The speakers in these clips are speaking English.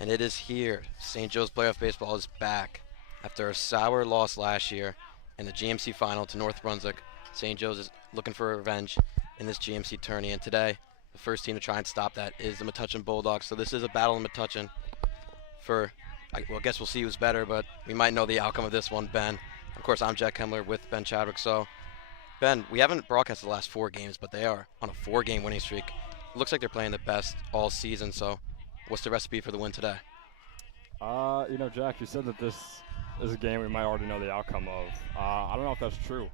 And it is here. St. Joe's playoff baseball is back. After a sour loss last year in the GMC final to North Brunswick, St. Joe's is looking for revenge in this GMC tourney. And today, the first team to try and stop that is the Metuchen Bulldogs. So this is a battle in Metuchen for, well, I guess we'll see who's better, but we might know the outcome of this one, Ben. Of course, I'm Jack Kemmler with Ben Chadwick. So, Ben, we haven't broadcast the last 4 games, but they are on a 4-game winning streak. It looks like they're playing the best all season. So what's the recipe for the win today? Jack, you said that this is a game we might already know the outcome of. I don't know if that's true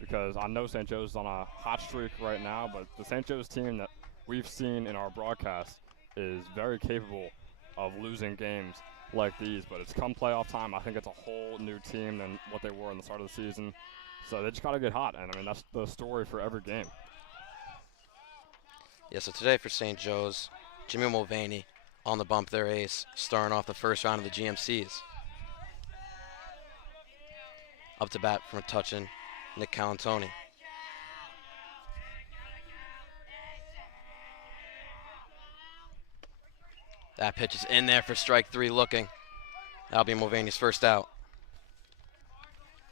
because I know St. Joe's is on a hot streak right now, but the St. Joe's team that we've seen in our broadcast is very capable of losing games like these. But it's come playoff time. I think it's a whole new team than what they were in the start of the season. So they just got to get hot, and I mean that's the story for every game. Yeah, so today for St. Joe's, Jimmy Mulvaney on the bump, their ace, starting off the first round of the GMCs. Up to bat from Metuchen, Nick Calantoni. That pitch is in there for strike 3 looking. That'll be Mulvaney's first out.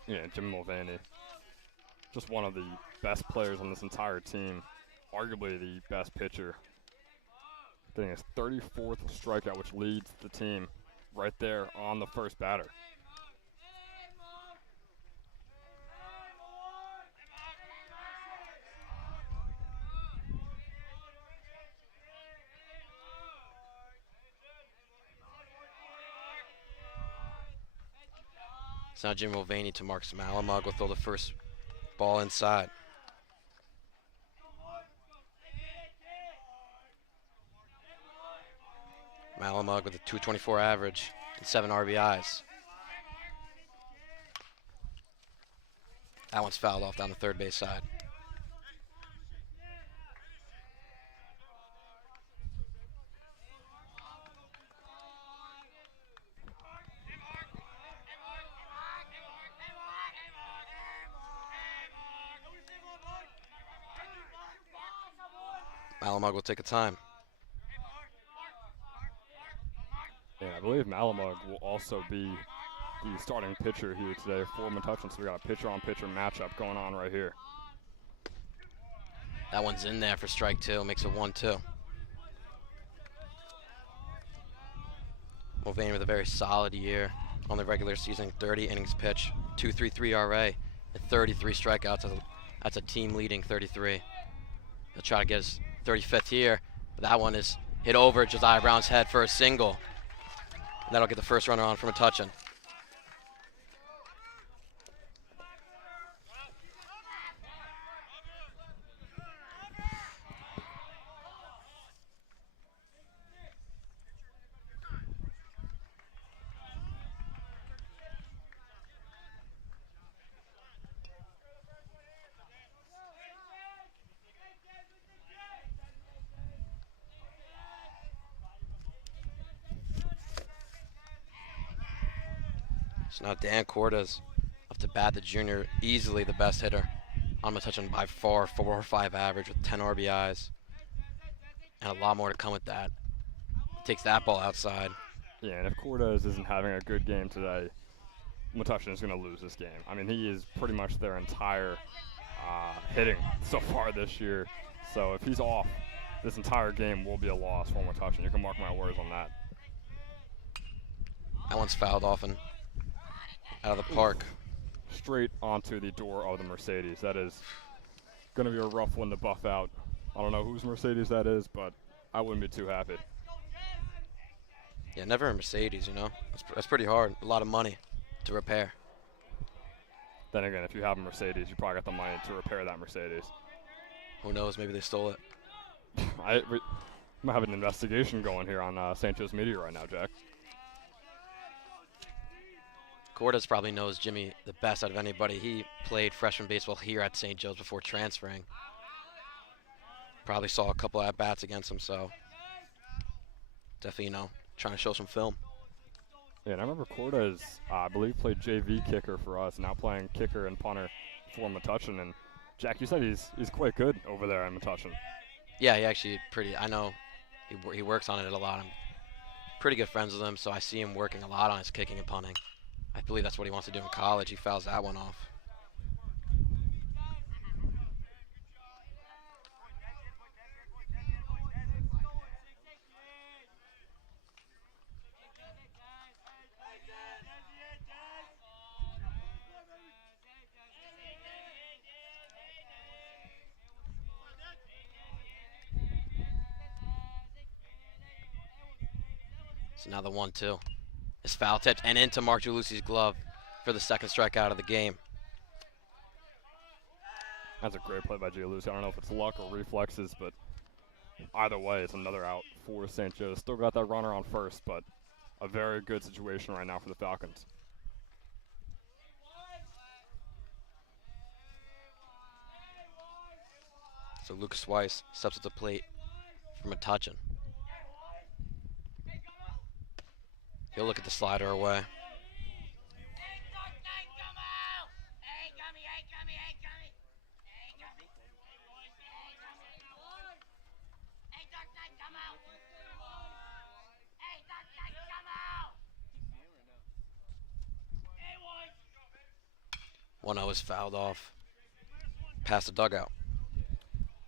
Yeah, Jimmy Mulvaney, just one of the best players on this entire team, arguably the best pitcher. Getting his 34th strikeout, which leads the team right there on the first batter. So now Jimmy Mulvaney to Marcus Malamug will throw the first ball inside. Malamug with a 224 average and 7 RBIs. That one's fouled off down the third base side. Malamug will take a time. Yeah, I believe Malamug will also be the starting pitcher here today for Metuchen. So we got a pitcher-on-pitcher matchup going on right here. That one's in there for strike 2, makes it 1-2. Mulvaney with a very solid year on the regular season, 30 innings pitched, 2.33 RA, and 33 strikeouts. That's a team-leading 33. He'll try to get his 35th here, but that one is hit over Josiah Brown's head for a single. And that'll get the first runner on from Metuchen. So now Dan Cordes up to bat, the junior, easily the best hitter on Metuchen by far, 4 or 5 average with 10 RBIs. And a lot more to come with that. Takes that ball outside. Yeah, and if Cordes isn't having a good game today, Metuchen is going to lose this game. I mean, he is pretty much their entire hitting so far this year. So if he's off, this entire game will be a loss for Metuchen. You can mark my words on that. That one's fouled off and out of the park. Straight onto the door of the Mercedes. That is going to be a rough one to buff out. I don't know whose Mercedes that is, but I wouldn't be too happy. Yeah, never a Mercedes, you know. That's pretty hard. A lot of money to repair. Then again, if you have a Mercedes, you probably got the money to repair that Mercedes. Who knows? Maybe they stole it. We might have an investigation going here on St. Joe's Media right now, Jack. Cordes probably knows Jimmy the best out of anybody. He played freshman baseball here at St. Joe's before transferring. Probably saw a couple at-bats against him, so definitely, trying to show some film. Yeah, and I remember Cordes, I believe, played JV kicker for us, now playing kicker and punter for Metuchen. And Jack, you said he's quite good over there in Metuchen. Yeah, he actually I know he works on it a lot. I'm pretty good friends with him, so I see him working a lot on his kicking and punting. I believe that's what he wants to do in college. He fouls that one off. So now the 1-2 is foul tipped and into Mark Giulusci's glove for the second strikeout of the game. That's a great play by Giulusci. I don't know if it's luck or reflexes, but either way, it's another out for St. Joe's. Still got that runner on first, but a very good situation right now for the Falcons. So Lucas Weiss steps at the plate for Metuchen. He'll look at the slider away. One is fouled off past the dugout.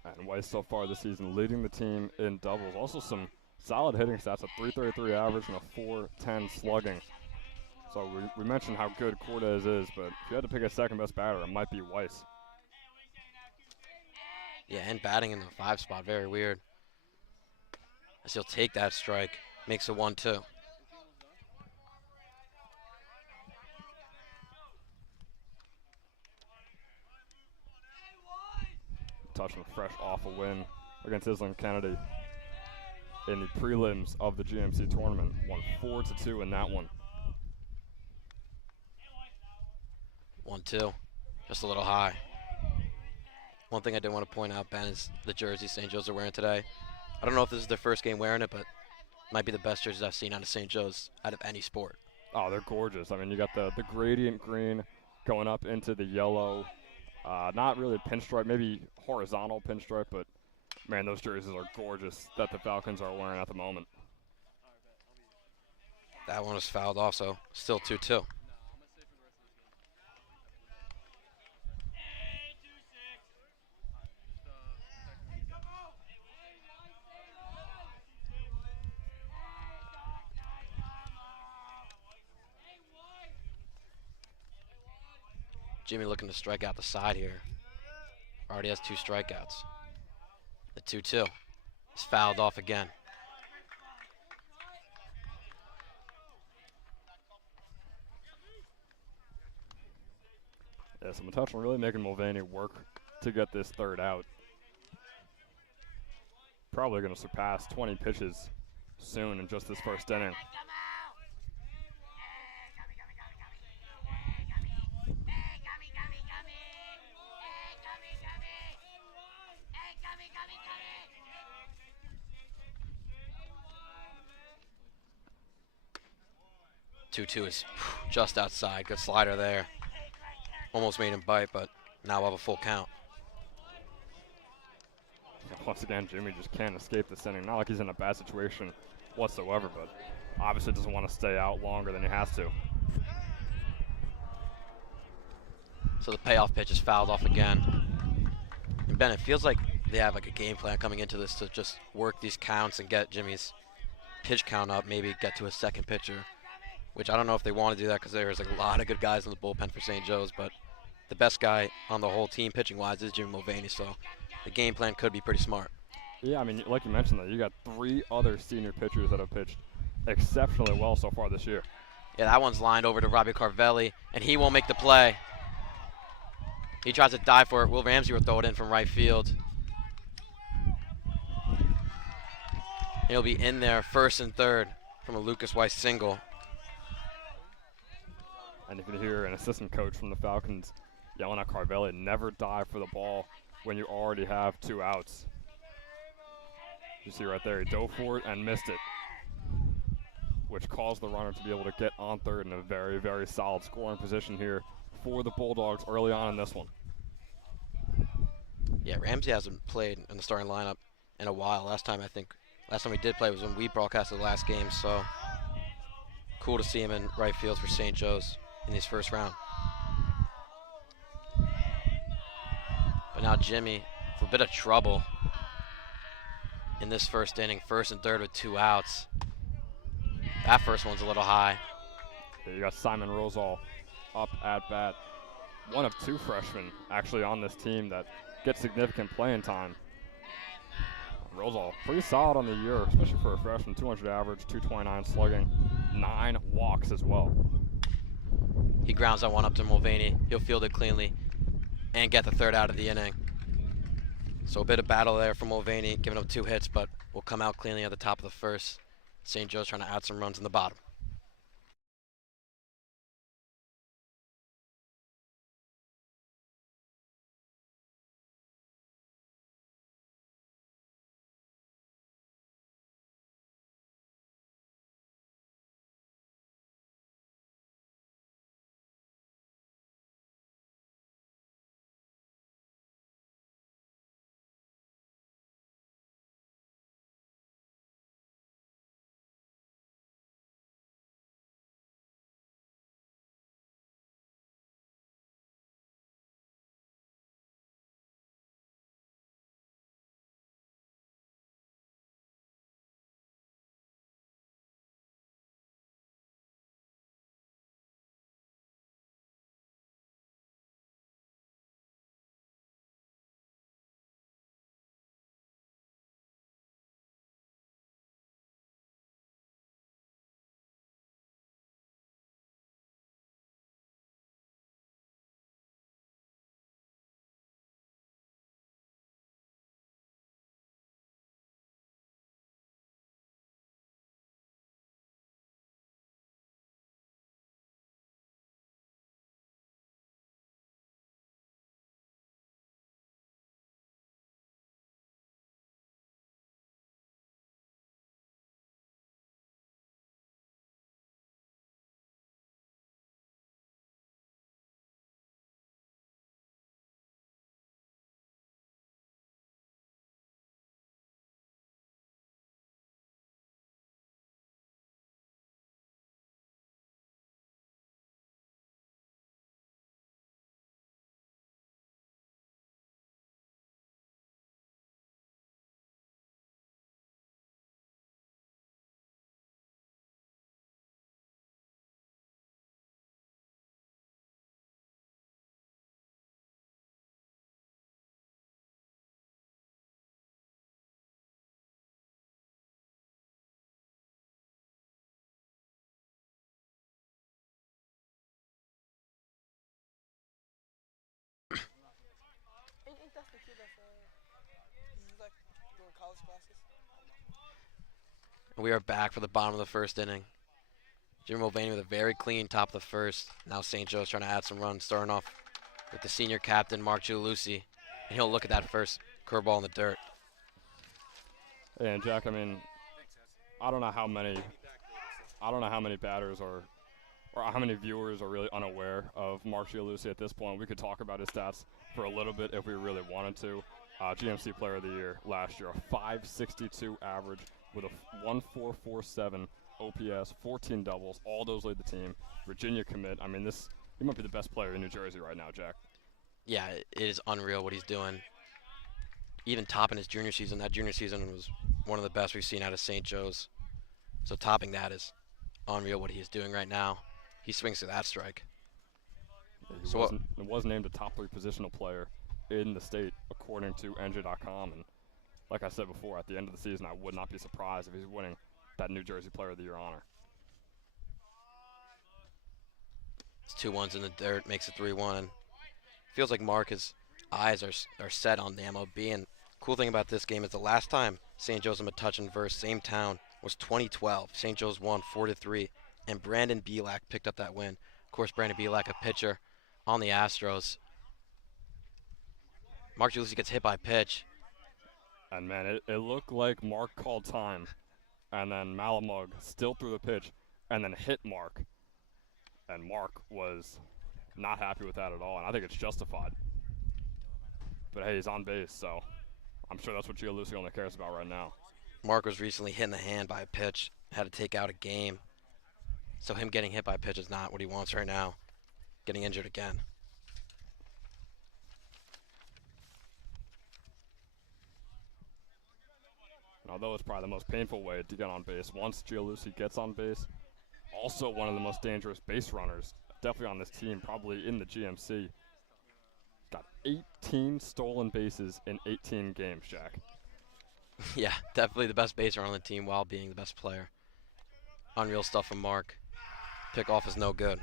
And Weiss so far this season leading the team in doubles. Also some solid hitting stats, a .333 average and a .410 slugging. So we mentioned how good Cortez is, but if you had to pick a second best batter, it might be Weiss. Yeah, and batting in the 5 spot, very weird. As he'll take that strike, makes a 1-2. Touching fresh off a win against Islam Kennedy in the prelims of the GMC tournament. Won 4-2 in that one. 1-2, just a little high. One thing I did want to point out, Ben, is the jersey St. Joe's are wearing today. I don't know if this is their first game wearing it, but it might be the best jerseys I've seen out of St. Joe's out of any sport. Oh, they're gorgeous. I mean, you got the gradient green going up into the yellow. Not really a pinstripe, maybe horizontal pinstripe, but man, those jerseys are gorgeous that the Falcons are wearing at the moment. That one was fouled off, so still 2-2. Jimmy looking to strike out the side here. Already has 2 strikeouts. The 2-2 is fouled off again. Yeah, so Metuchen really making Mulvaney work to get this third out. Probably going to surpass 20 pitches soon in just this first inning. Two is just outside. Good slider there. Almost made him bite, but now we'll have a full count. Once again, Jimmy just can't escape this inning. Not like he's in a bad situation whatsoever, but obviously doesn't want to stay out longer than he has to. So the payoff pitch is fouled off again. And Ben, it feels like they have like a game plan coming into this to just work these counts and get Jimmy's pitch count up, maybe get to a second pitcher, which I don't know if they want to do that because there's like a lot of good guys in the bullpen for St. Joe's, but the best guy on the whole team pitching-wise is Jimmy Mulvaney, so the game plan could be pretty smart. Yeah, I mean, like you mentioned, though, you got 3 other senior pitchers that have pitched exceptionally well so far this year. Yeah, that one's lined over to Robbie Carvelli, and he won't make the play. He tries to dive for it. Will Ramsey will throw it in from right field. He'll be in there first and third from a Lucas Weiss single. And you can hear an assistant coach from the Falcons yelling at Carvelli, never dive for the ball when you already have 2 outs. You see right there, he dove for it and missed it, which caused the runner to be able to get on third in a very, very solid scoring position here for the Bulldogs early on in this one. Yeah, Ramsey hasn't played in the starting lineup in a while. Last time we did play was when we broadcasted the last game, so cool to see him in right field for St. Joe's in his first round. But now Jimmy, for a bit of trouble in this first inning, first and third with 2 outs. That first one's a little high. Yeah, you got Simon Rosal up at bat. One of 2 freshmen actually on this team that get significant playing time. Rosal, pretty solid on the year, especially for a freshman. 200 average, 229 slugging, 9 walks as well. He grounds that one up to Mulvaney. He'll field it cleanly and get the third out of the inning. So a bit of battle there for Mulvaney, giving up 2 hits, but will come out cleanly at the top of the first. St. Joe's trying to add some runs in the bottom. We are back for the bottom of the first inning. Jimmy Mulvaney with a very clean top of the first. Now St. Joe's trying to add some runs, starting off with the senior captain, Mark Giuliucci. And he'll look at that first curveball in the dirt. And Jack, I mean, I don't know how many batters or how many viewers are really unaware of Mark Giuliucci at this point. We could talk about his stats for a little bit if we really wanted to. GMC Player of the Year last year, a .562 average with a 1.447 OPS, 14 doubles. All those lead the team. Virginia commit. I mean, he might be the best player in New Jersey right now, Jack. Yeah, it is unreal what he's doing. Even topping his junior season. That junior season was one of the best we've seen out of St. Joe's. So topping that is unreal what he is doing right now. He swings to that strike. Yeah, he was named a top 3 positional player in the state, according to NJ.com. And like I said before, at the end of the season, I would not be surprised if he's winning that New Jersey Player of the Year honor. It's 2-1s in the dirt, makes it 3-1. Feels like Mark's eyes are set on the MLB. And cool thing about this game is the last time St. Joe's and Metuchen versed same town was 2012. St. Joe's won 4-3, and Brandon Belak picked up that win. Of course, Brandon Belak, a pitcher on the Astros. Mark Giuliucci gets hit by a pitch. And, man, it looked like Mark called time, and then Malamug still threw the pitch and then hit Mark. And Mark was not happy with that at all, and I think it's justified. But, hey, he's on base, so I'm sure that's what Giuliucci only cares about right now. Mark was recently hit in the hand by a pitch, had to take out a game. So him getting hit by a pitch is not what he wants right now. Getting injured again. And although it's probably the most painful way to get on base, once Gianluigi gets on base, also one of the most dangerous base runners, definitely on this team, probably in the GMC. Got 18 stolen bases in 18 games, Jack. Yeah, definitely the best baser on the team while being the best player. Unreal stuff from Mark. Pickoff is no good.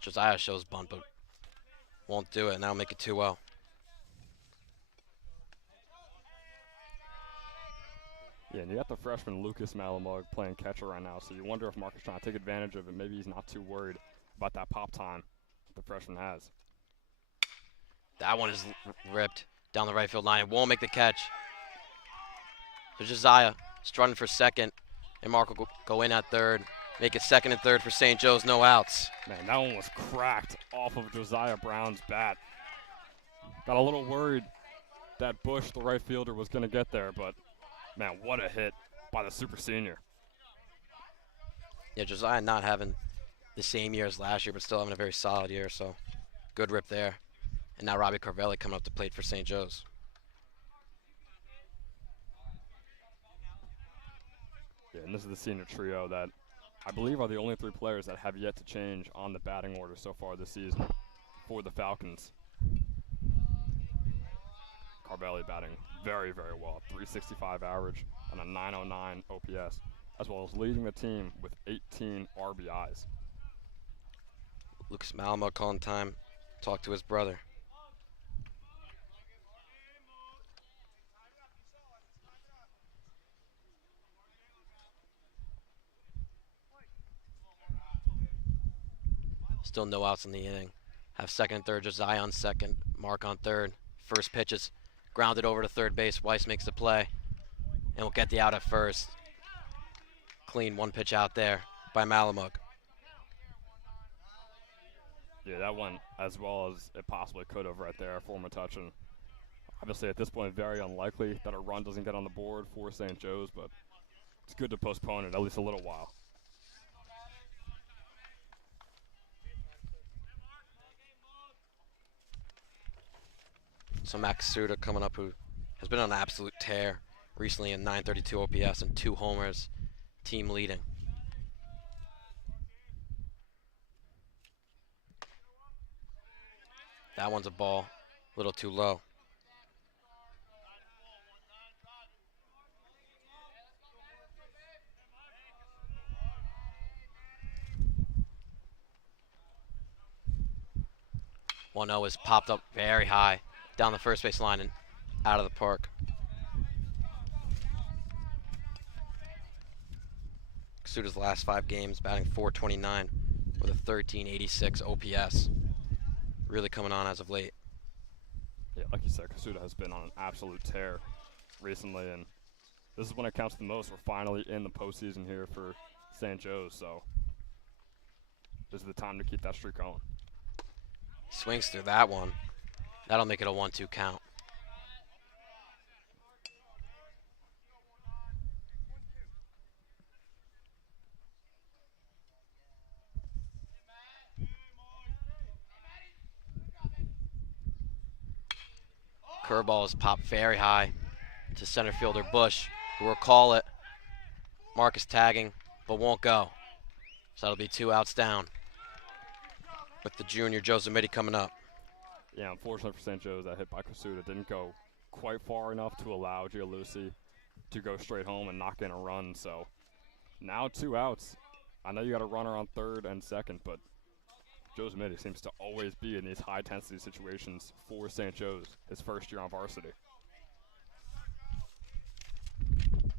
Josiah shows bunt, but won't do it, and that'll make it 2-0. Yeah, and you got the freshman Lucas Malamug playing catcher right now, so you wonder if Mark is trying to take advantage of it. Maybe he's not too worried about that pop time the freshman has. That one is ripped down the right field line. It won't make the catch. So Josiah is running for second, and Mark will go in at third. Make it second and third for St. Joe's, no outs. Man, that one was cracked off of Josiah Brown's bat. Got a little worried that Bush, the right fielder, was going to get there, but man, what a hit by the super senior. Yeah, Josiah not having the same year as last year, but still having a very solid year, so good rip there. And now Robbie Carvelli coming up to plate for St. Joe's. Yeah, and this is the senior trio that I believe are the only three players that have yet to change on the batting order so far this season for the Falcons. Carvelli batting very, very well. 365 average and a 909 OPS, as well as leading the team with 18 RBIs. Lucas Malamo calling time. Talk to his brother. Still no outs in the inning. Have second and third, Josiah on second, Mark on third. First pitch is grounded over to third base. Weiss makes the play, and will get the out at first. Clean one pitch out there by Malamug. Yeah, that one as well as it possibly could have right there for Metuchen. Obviously, at this point, very unlikely that a run doesn't get on the board for St. Joe's, but it's good to postpone it at least a little while. So Max Suda coming up, who has been on an absolute tear recently in 932 OPS and 2 homers, team leading. That one's a ball, a little too low. One 0 is popped up very high down the first base line and out of the park. Suda's last 5 games batting .429 with a 1386 OPS. Really coming on as of late. Yeah, like you said, Kasuda has been on an absolute tear recently, and this is when it counts the most. We're finally in the postseason here for St. Joe's, so this is the time to keep that streak going. Swings through that one. That'll make it a 1-2 count. Curveball is popped very high to center fielder Bush, who will call it. Marcus tagging, but won't go. So that'll be 2 outs down with the junior Joe Zamiti coming up. Yeah, unfortunately for St. Joe's, that hit by Kasuda didn't go quite far enough to allow Gianluigi to go straight home and knock in a run. So now 2 outs. I know you got a runner on third and second, but Joe Zamiti seems to always be in these high-intensity situations for St. Joe's, his first year on varsity.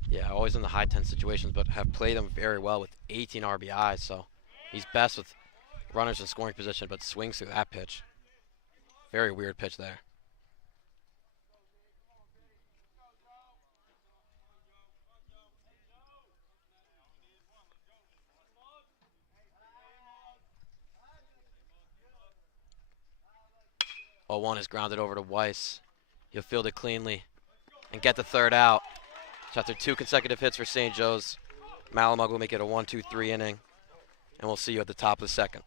Yeah, always in the high-10 situations, but have played them very well with 18 RBIs. So he's best with runners in scoring position, but swings through that pitch. Very weird pitch there. 0-1 is grounded over to Weiss. He'll field it cleanly and get the third out. So after 2 consecutive hits for St. Joe's, Malamug will make it a 1-2-3 inning, and we'll see you at the top of the second.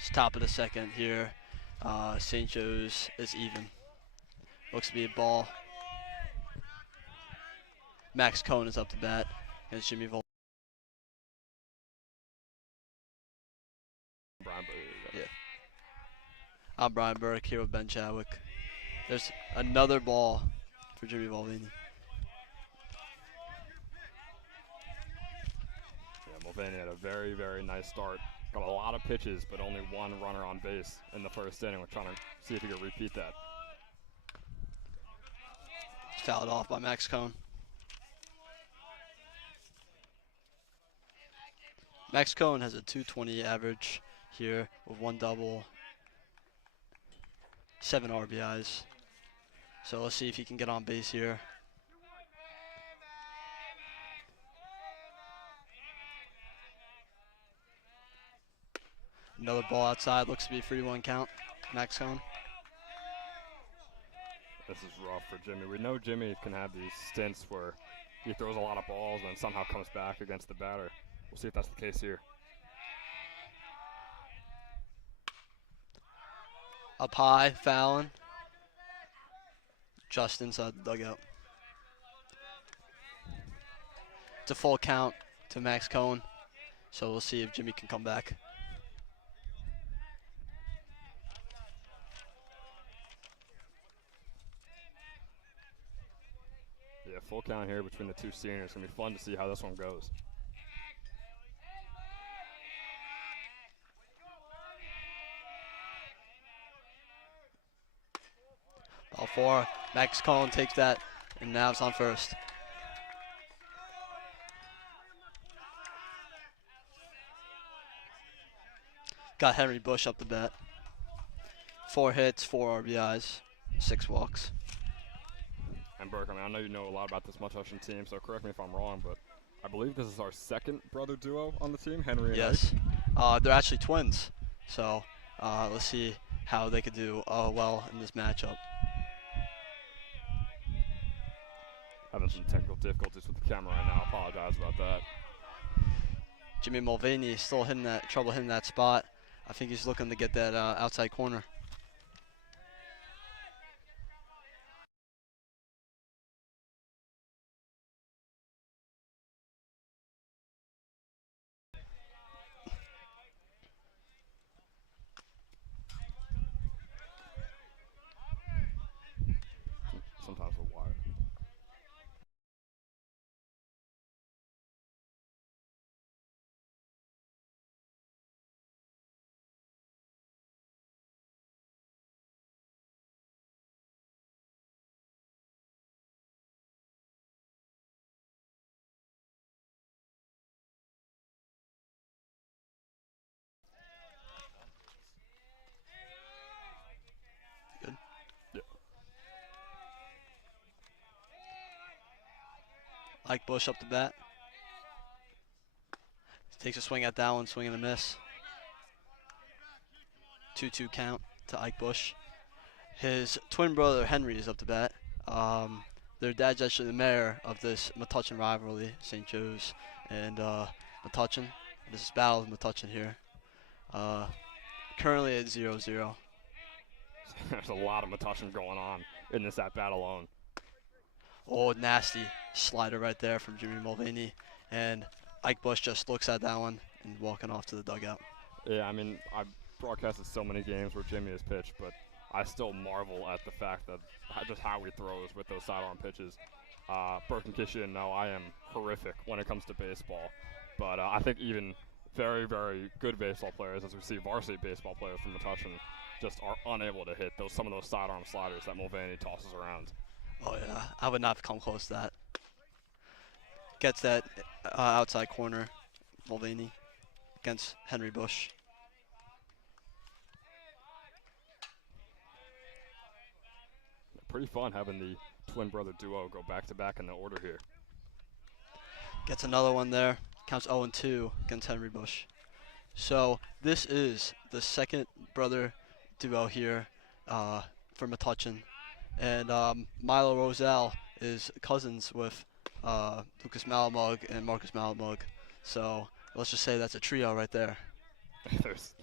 It's top of the second here. St. Joe's is even. Looks to be a ball. Max Cohn is up to bat against Jimmy Vol. Brian Burke. Yeah. I'm Brian Burke here with Ben Chadwick. There's another ball for Jimmy Volvini. Yeah, Mulvaney had a very, very nice start. Got a lot of pitches, but only 1 runner on base in the first inning. We're trying to see if he can repeat that. Fouled off by Max Cohn. Max Cohn has a 220 average here with 1 double, 7 RBIs. So let's see if he can get on base here. Another ball outside, looks to be a 3-1 count. Max Cohn. This is rough for Jimmy. We know Jimmy can have these stints where he throws a lot of balls and somehow comes back against the batter. We'll see if that's the case here. Up high, fouling. Just inside the dugout. It's a full count to Max Cohn. So we'll see if Jimmy can come back. Yeah, full count here between the 2 seniors. It's going to be fun to see how this one goes. Ball 4. Max Cohn takes that, and now it's on first. Got Henry Bush up the bat. 4 hits, 4 RBIs, 6 walks. And Burke, I mean, I know you know a lot about this Metuchen team, so correct me if I'm wrong, but I believe this is our second brother duo on the team, Henry and Yes. They're actually twins. So let's see how they could do well in this matchup. Having some technical difficulties with the camera right now. I apologize about that. Jimmy Mulvaney is still trouble hitting that spot. I think he's looking to get that outside corner. Sometimes with wire. Good. Yeah. Ike Bush up the bat. Takes a swing at that one, swing and a miss. 2-2 count to Ike Bush. His twin brother Henry is up to bat. Their dad's actually the mayor of this Metuchen rivalry, St. Joe's and Metuchen. This is battle of Metuchen here. Currently at 0-0. There's a lot of Metuchen going on in this at bat alone. Oh, nasty slider right there from Jimmy Mulvaney, and Ike Bush just looks at that one and walking off to the dugout. Yeah, I mean, I've broadcasted so many games where Jimmy has pitched, but I still marvel at the fact that just how he throws with those sidearm pitches. Burke, in case you didn't know, I am horrific when it comes to baseball, but I think even very, very good baseball players, as we see varsity baseball players from Metuchen, just are unable to hit some of those sidearm sliders that Mulvaney tosses around. Oh yeah, I would not have come close to that. Gets that outside corner, Mulvaney against Henry Bush. Pretty fun having the twin brother duo go back-to-back in the order here. Gets another one there. Counts 0-2 against Henry Bush. So this is the second brother duo here for Metuchen. And Milo Roselle is cousins with Lucas Malamug and Marcus Malamug. So let's just say that's a trio right there. there's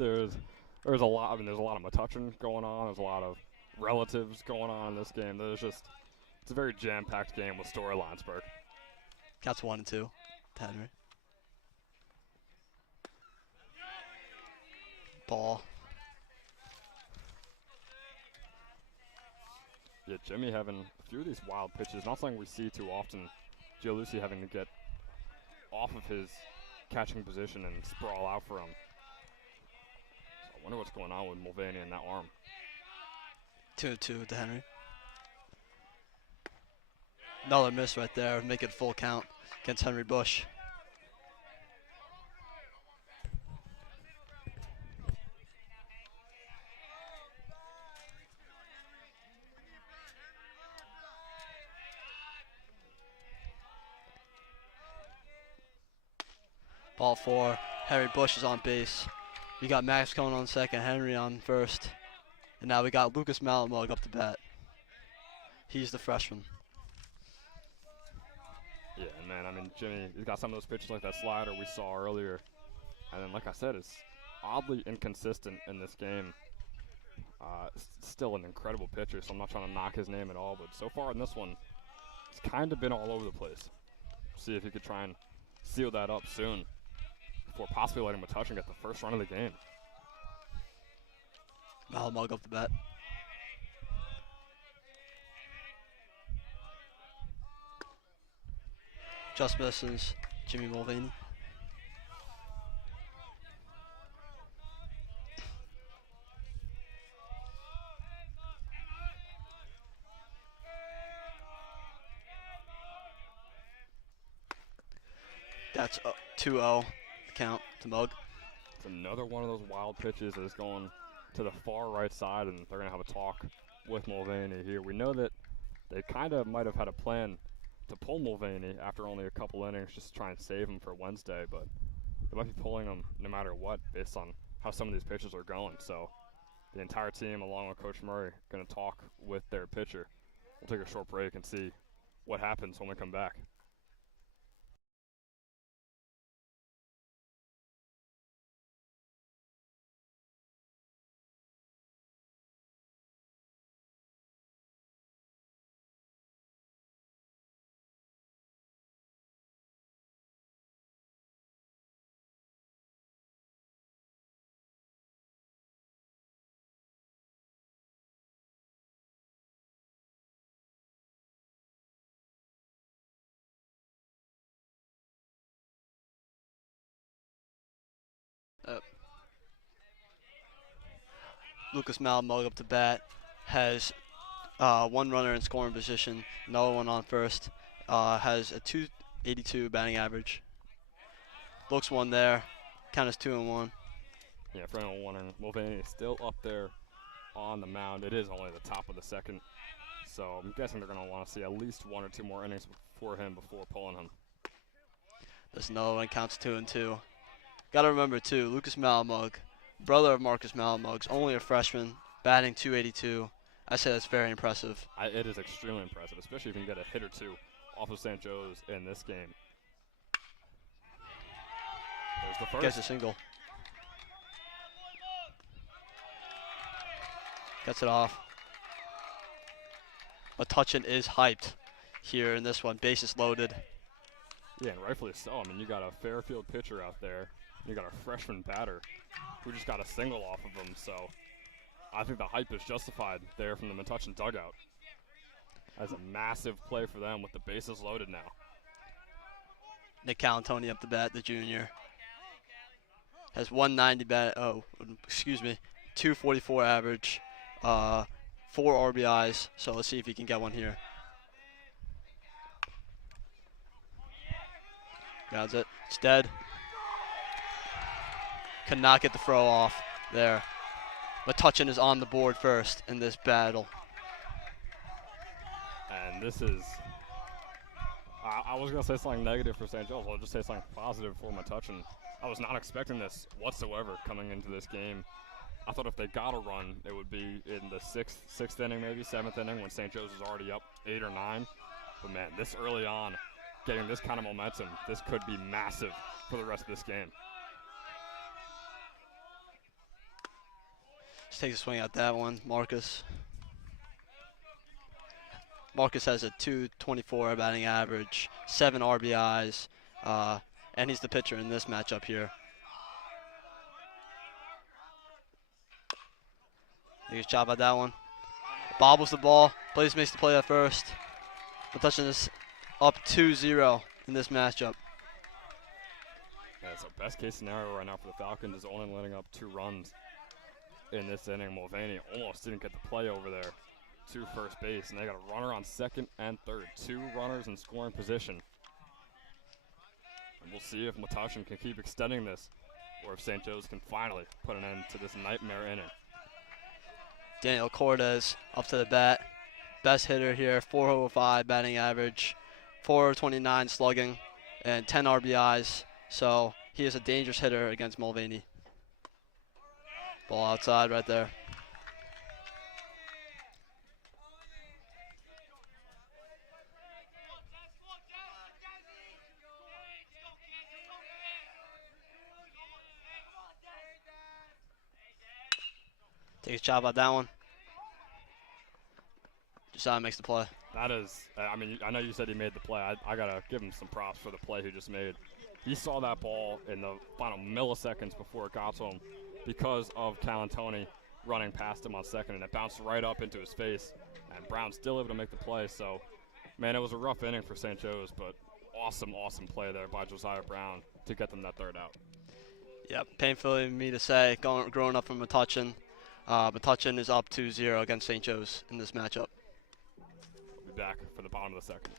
a lot. I mean, there's a lot of Metuchen going on. There's a lot of relatives going on in this game. It's a very jam-packed game with storylines, Burke. Counts 1-2 to Henry. Ball. Yeah, Jimmy having a few of these wild pitches. Not something we see too often. Joe Lucy having to get off of his catching position and sprawl out for him. So I wonder what's going on with Mulvaney and that arm. 2-2 to Henry. Another miss right there. Make it full count against Henry Bush. Ball 4. Henry Bush is on base. We got Max coming on second, Henry on first. And now we got Lucas Malamug up to bat. He's the freshman. Yeah, man, I mean, Jimmy, he's got some of those pitches like that slider we saw earlier. And then, like I said, it's oddly inconsistent in this game. Still an incredible pitcher, so I'm not trying to knock his name at all. But so far in this one, it's kind of been all over the place. See if he could try and seal that up soon before possibly letting Metuchen get the first run of the game. Malamug up the bat. Just misses Jimmy Mulvaney. That's 2-0 count to Mug. It's another one of those wild pitches that is going to the far right side, and they're going to have a talk with Mulvaney here. We know that they kind of might have had a plan to pull Mulvaney after only a couple innings just to try and save him for Wednesday, but they might be pulling him no matter what based on how some of these pitches are going. So the entire team, along with Coach Murray, going to talk with their pitcher. We'll take a short break and see what happens when we come back. Lucas Malamug up to bat. Has one runner in scoring position, another one on first. Has a 282 batting average. Looks one there. Count is 2-1. Yeah, for anyone wondering, Mulvaney is still up there on the mound. It is only the top of the second, so I'm guessing they're going to want to see at least 1 or 2 more innings for him before pulling him. There's another one. Counts 2-2. Got to remember too, Lucas Malamug, brother of Marcus Malamug's, only a freshman, batting 282. I say that's very impressive. It is extremely impressive, especially if you can get a hit or two off of St. Joe's in this game. There's the first. Gets a single. Gets it off. Metuchen is hyped here in this one. Bases loaded. Yeah, and rightfully so. I mean, you got a Fairfield pitcher out there. You got a freshman batter who just got a single off of him. So I think the hype is justified there from the Metuchen dugout. That's a massive play for them with the bases loaded now. Nick Calantoni up the bat, the junior. Has 190 244 average, 4 RBIs. So let's see if he can get one here. That's it. It's dead. Could not get the throw off there. Metuchen is on the board first in this battle. And this is, I was going to say something negative for St. Joe's. I'll just say something positive for Metuchen. I was not expecting this whatsoever coming into this game. I thought if they got a run, it would be in the sixth inning, maybe 7th inning, when St. Joe's is already up 8 or 9. But man, this early on, getting this kind of momentum, this could be massive for the rest of this game. Just takes a swing at that one, Marcus. Marcus has a 224 batting average, 7 RBIs, and he's the pitcher in this matchup here. Nice job at that one. Bobbles the ball. Blaze makes the play at first. Metuchen is up 2-0 in this matchup. Yeah, so best case scenario right now for the Falcons is only letting up 2 runs in this inning. Mulvaney almost didn't get the play over there to first base, and they got a runner on second and third. 2 runners in scoring position. And we'll see if Metuchen can keep extending this, or if St. Joe's can finally put an end to this nightmare inning. Daniel Cortez up to the bat. Best hitter here, 405 batting average, 429 slugging, and 10 RBIs. So he is a dangerous hitter against Mulvaney. Ball outside right there. Takes a chop out that one. Josiah makes the play. That is, I mean, I know you said he made the play. I got to give him some props for the play he just made. He saw that ball in the final milliseconds before it got to him because of Calantoni running past him on second, and it bounced right up into his face. And Brown's still able to make the play. So, man, it was a rough inning for St. Joe's, but awesome play there by Josiah Brown to get them that 3rd out. Yep, painfully me to say, growing up from Metuchen. Metuchen is up 2-0 against St. Joe's in this matchup. We'll be back for the bottom of the second.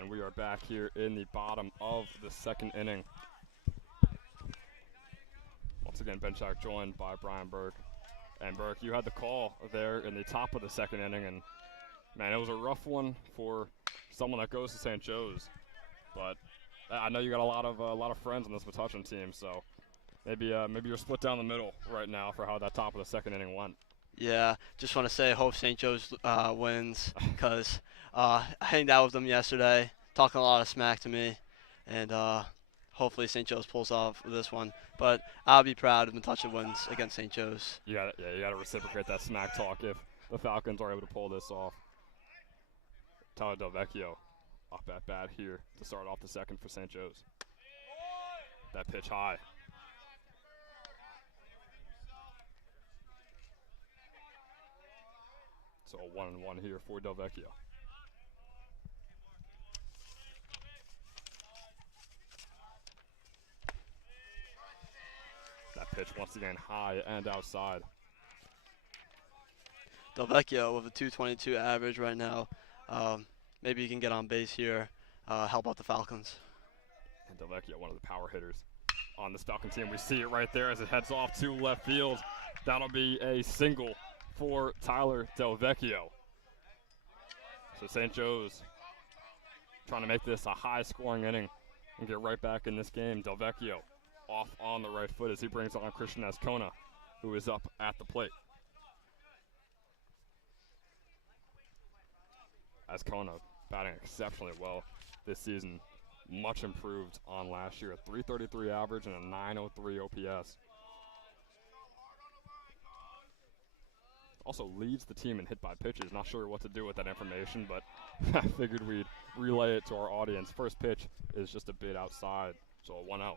And we are back here in the bottom of the second inning. Once again, Ben Shark joined by Brian Burke. And Burke, you had the call there in the top of the second inning, and man, it was a rough one for someone that goes to St. Joe's. But I know you got a lot of friends on this Metuchen team, so maybe you're split down the middle right now for how that top of the second inning went. Yeah, just want to say I hope St. Joe's wins, because I hanged out with them yesterday, talking a lot of smack to me, and hopefully St. Joe's pulls off this one. But I'll be proud if Metuchen wins against St. Joe's. You gotta reciprocate that smack talk if the Falcons are able to pull this off. Tyler Delvecchio off at bat here to start off the second for St. Joe's. That pitch high. So a 1-1 here for Delvecchio. That pitch once again high and outside. Delvecchio with a 222 average right now. Maybe he can get on base here, help out the Falcons. And Delvecchio, one of the power hitters on this Falcon team. We see it right there as it heads off to left field. That'll be a single for Tyler Delvecchio. So St. Joe's trying to make this a high-scoring inning and get right back in this game. Delvecchio off on the right foot as he brings on Christian Ascona, who is up at the plate. Ascona batting exceptionally well this season, much improved on last year. A 333 average and a 903 OPS. Also leads the team in hit by pitches. Not sure what to do with that information, but I figured we'd relay it to our audience. First pitch is just a bit outside, so a 1-0.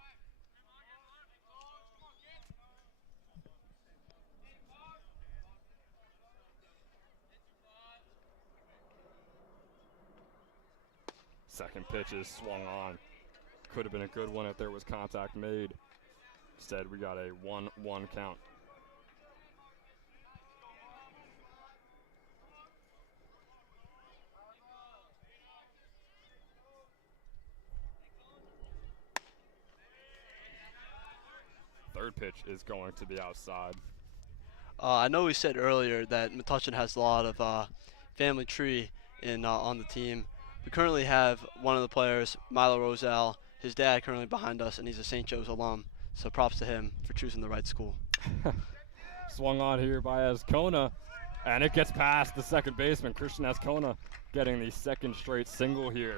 Second pitch is swung on. Could have been a good one if there was contact made. Instead, we got a 1-1 count. Third pitch is going to the outside. I know we said earlier that Metuchen has a lot of family tree on the team. We currently have one of the players, Milo Roselle, his dad currently behind us, and he's a St. Joe's alum. So props to him for choosing the right school. Swung on here by Ascona, and it gets past the second baseman, Christian Ascona, getting the second straight single here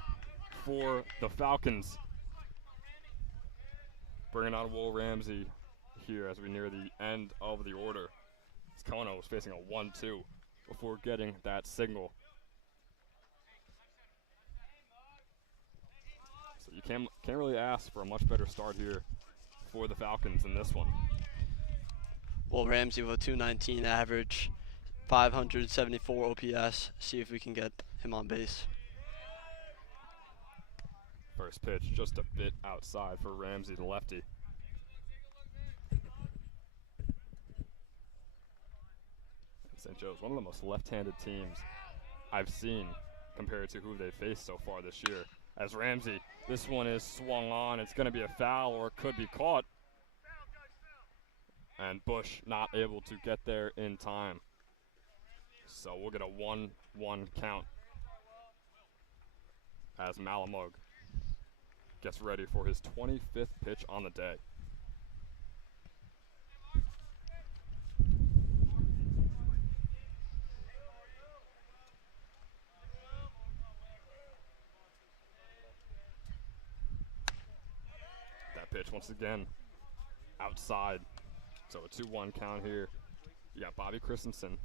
for the Falcons. Bringing on Will Ramsey here as we near the end of the order. Ascona was facing a 1-2 before getting that single. So you can't really ask for a much better start here for the Falcons in this one. Will Ramsey with a 219 average, 574 OPS. See if we can get him on base. First pitch just a bit outside for Ramsey, the lefty. St. Joe's, one of the most left-handed teams I've seen compared to who they've faced so far this year. As Ramsey, this one is swung on. It's going to be a foul, or it could be caught. And Bush not able to get there in time. So we'll get a 1-1 count as Malamug gets ready for his 25th pitch on the day. That pitch once again outside. So a 2-1 count here. You got Bobby Christensen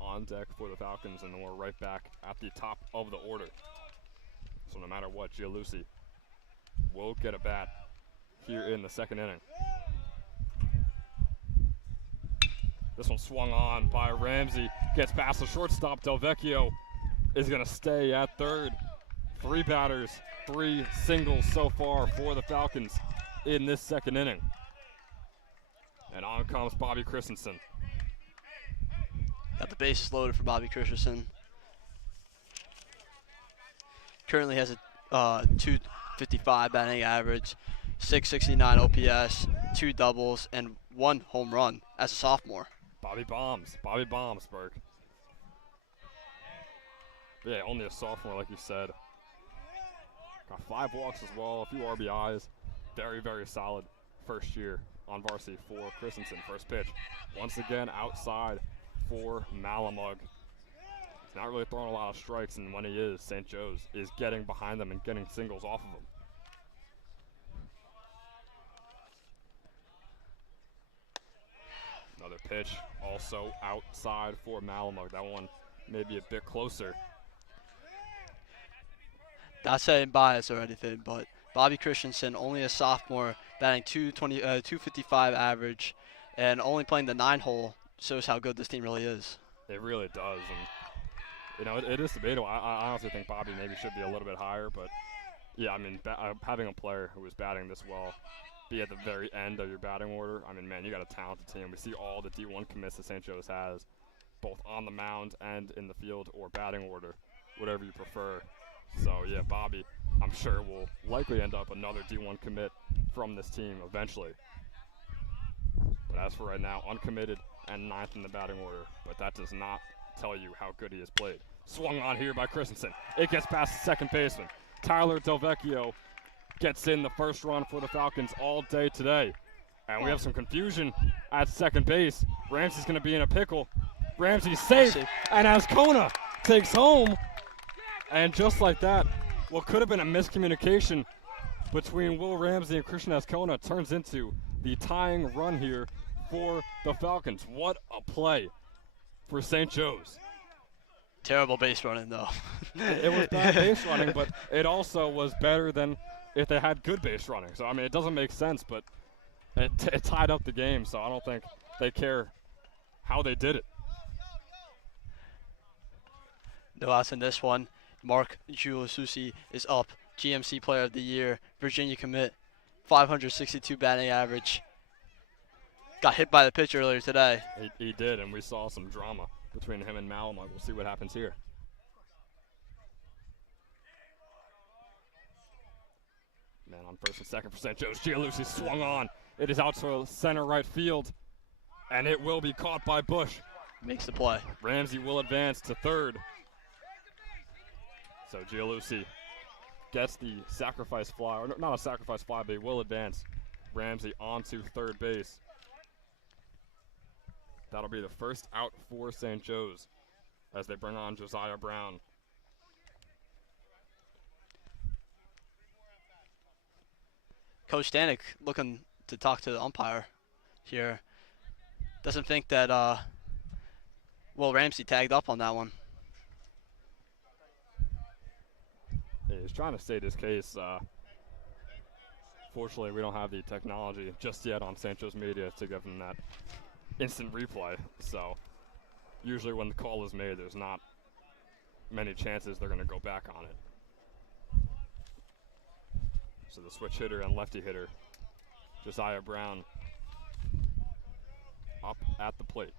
on deck for the Falcons, and then we're right back at the top of the order. So no matter what, Gialusi will get a bat here in the second inning. This one swung on by Ramsey, gets past the shortstop. Delvecchio is going to stay at third. 3 batters, 3 singles so far for the Falcons in this second inning. And on comes Bobby Christensen. Got the bases loaded for Bobby Christensen. Currently has 255 batting average, 669 OPS, 2 doubles, and 1 home run as a sophomore. Bobby Bombsberg. Yeah, only a sophomore, like you said. Got 5 walks as well, a few RBIs. Very, very solid first year on varsity for Christensen. First pitch, once again outside for Malamug. He's not really throwing a lot of strikes, and when he is, St. Joe's is getting behind them and getting singles off of him. Another pitch, also outside for Malamug. That one maybe a bit closer. Not saying bias or anything, but Bobby Christensen, only a sophomore, batting 255 average, and only playing the 9-hole shows how good this team really is. It really does, and you know it is debatable. I honestly think Bobby maybe should be a little bit higher, but yeah, I mean having a player who is batting this well be at the very end of your batting order, I mean, man, you got a talented team. We see all the D1 commits that St. Joe's has, both on the mound and in the field or batting order, whatever you prefer. So, yeah, Bobby, I'm sure will likely end up another D1 commit from this team eventually. But as for right now, uncommitted and 9th in the batting order. But that does not tell you how good he has played. Swung on here by Christensen. It gets past the second baseman. Tyler Delvecchio gets in the first run for the Falcons all day today. And we have some confusion at second base. Ramsey's going to be in a pickle. Ramsey's safe, and Ascona takes home. And just like that, what could have been a miscommunication between Will Ramsey and Christian Ascona turns into the tying run here for the Falcons. What a play for St. Joe's. Terrible base running, though. It was bad base running, but it also was better than if they had good base running. So, I mean, it doesn't make sense, but it tied up the game, so I don't think they care how they did it. No outs in this one. Mark Giulisusi is up. GMC Player of the Year. Virginia commit. 562 batting average. Got hit by the pitch earlier today. He did, and we saw some drama between him and Malamug. We'll see what happens here. Man on first and second for St. Joe's. Giulisusi swung on. It is out to center right field, and it will be caught by Bush. Makes the play. Ramsey will advance to third. So Giulisusi gets the sacrifice fly, or not a sacrifice fly, but he will advance Ramsey onto third base. That'll be the first out for St. Joe's as they bring on Josiah Brown. Coach Stanek looking to talk to the umpire here. Doesn't think that Will Ramsey tagged up on that one. He's trying to state his case. Fortunately, we don't have the technology just yet on St. Joe's media to give him that instant replay. So usually when the call is made, there's not many chances they're going to go back on it. So the switch hitter and lefty hitter, Josiah Brown, up at the plate.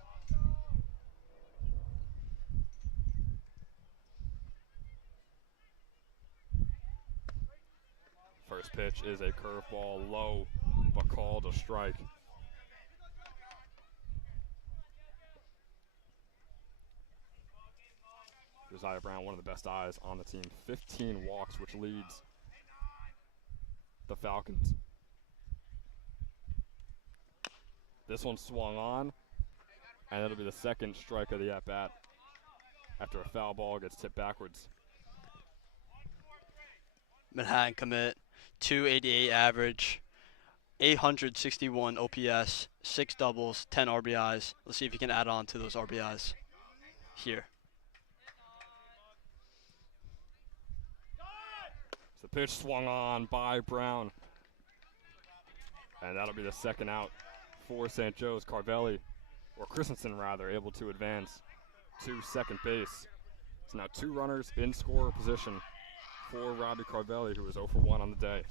First pitch is a curveball, low, but called a strike. Josiah Brown, one of the best eyes on the team. 15 walks, which leads the Falcons. This one swung on, and it'll be the second strike of the at-bat after a foul ball gets tipped backwards. Manhattan commit. 288 average, 861 OPS, 6 doubles, 10 RBIs. Let's see if he can add on to those RBIs here. The pitch swung on by Brown, and that'll be the second out for St. Joe's. Carvelli, or Christensen rather, able to advance to second base. It's now 2 runners in scorer position for Robbie Carvelli, who is 0 for 1 on the day.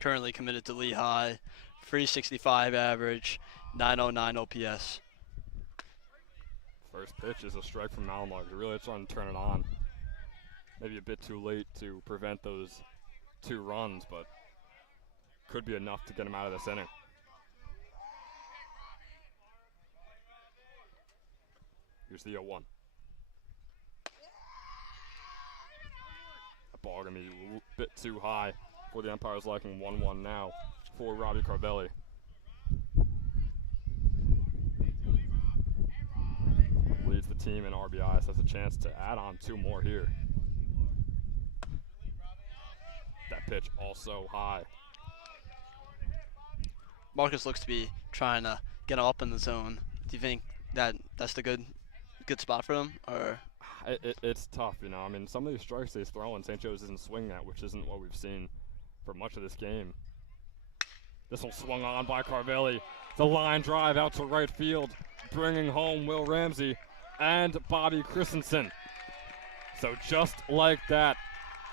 Currently committed to Lehigh, 365 average, 909 OPS. First pitch is a strike from Malamud. They're really trying to turn it on. Maybe a bit too late to prevent those 2 runs, but could be enough to get him out of this inning. Here's the 0-1. That ball going to be a bit too high for the umpire's liking. 1-1 now for Robbie Carvelli. Leads the team in RBIs, has a chance to add on 2 more here. That pitch also high. Marcus looks to be trying to get up in the zone. Do you think that that's the good spot for him, or? It's tough, you know. I mean, some of these strikes he's throwing, St. Joe's isn't swinging at, which isn't what we've seen for much of this game. This one swung on by Carvelli. The line drive out to right field, bringing home Will Ramsey and Bobby Christensen. So just like that,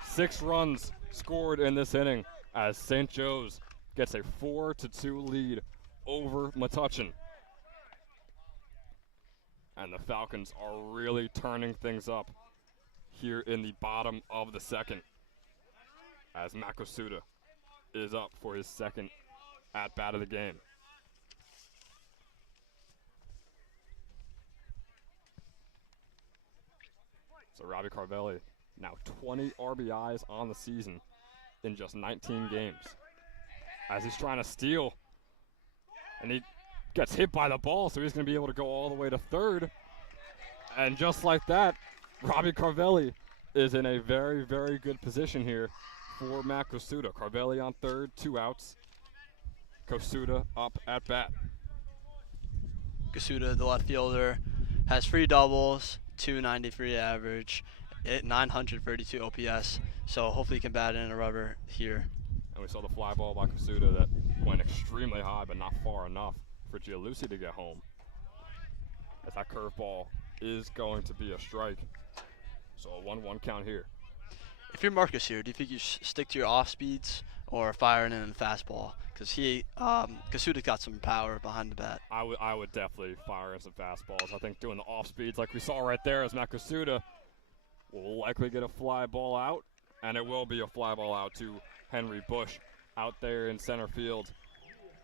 6 runs scored in this inning as St. Joe's gets a 4-2 lead over Metuchen. And the Falcons are really turning things up here in the bottom of the second as Makosuda is up for his second at-bat of the game. So Robbie Carvelli, now 20 RBIs on the season in just 19 games. As he's trying to steal, and he gets hit by the ball, so he's going to be able to go all the way to third. And just like that, Robbie Carvelli is in a very, very good position here for Matt Kosuda. Carvelli on third, 2 outs. Kosuda up at bat. Kosuda, the left fielder, has 3 doubles, 293 average, 932 OPS. So hopefully he can bat in a rubber here. And we saw the fly ball by Kosuda that went extremely high, but not far enough for Gialusi to get home. As that curveball is going to be a strike. So a 1-1 count here. If you're Marcus here, do you think you stick to your off speeds or firing in the fastball? Because Kosuda got some power behind the bat. I would definitely fire in some fastballs. I think doing the off speeds like we saw right there as Matt Kosuda will likely get a fly ball out, and it will be a fly ball out to Henry Bush out there in center field.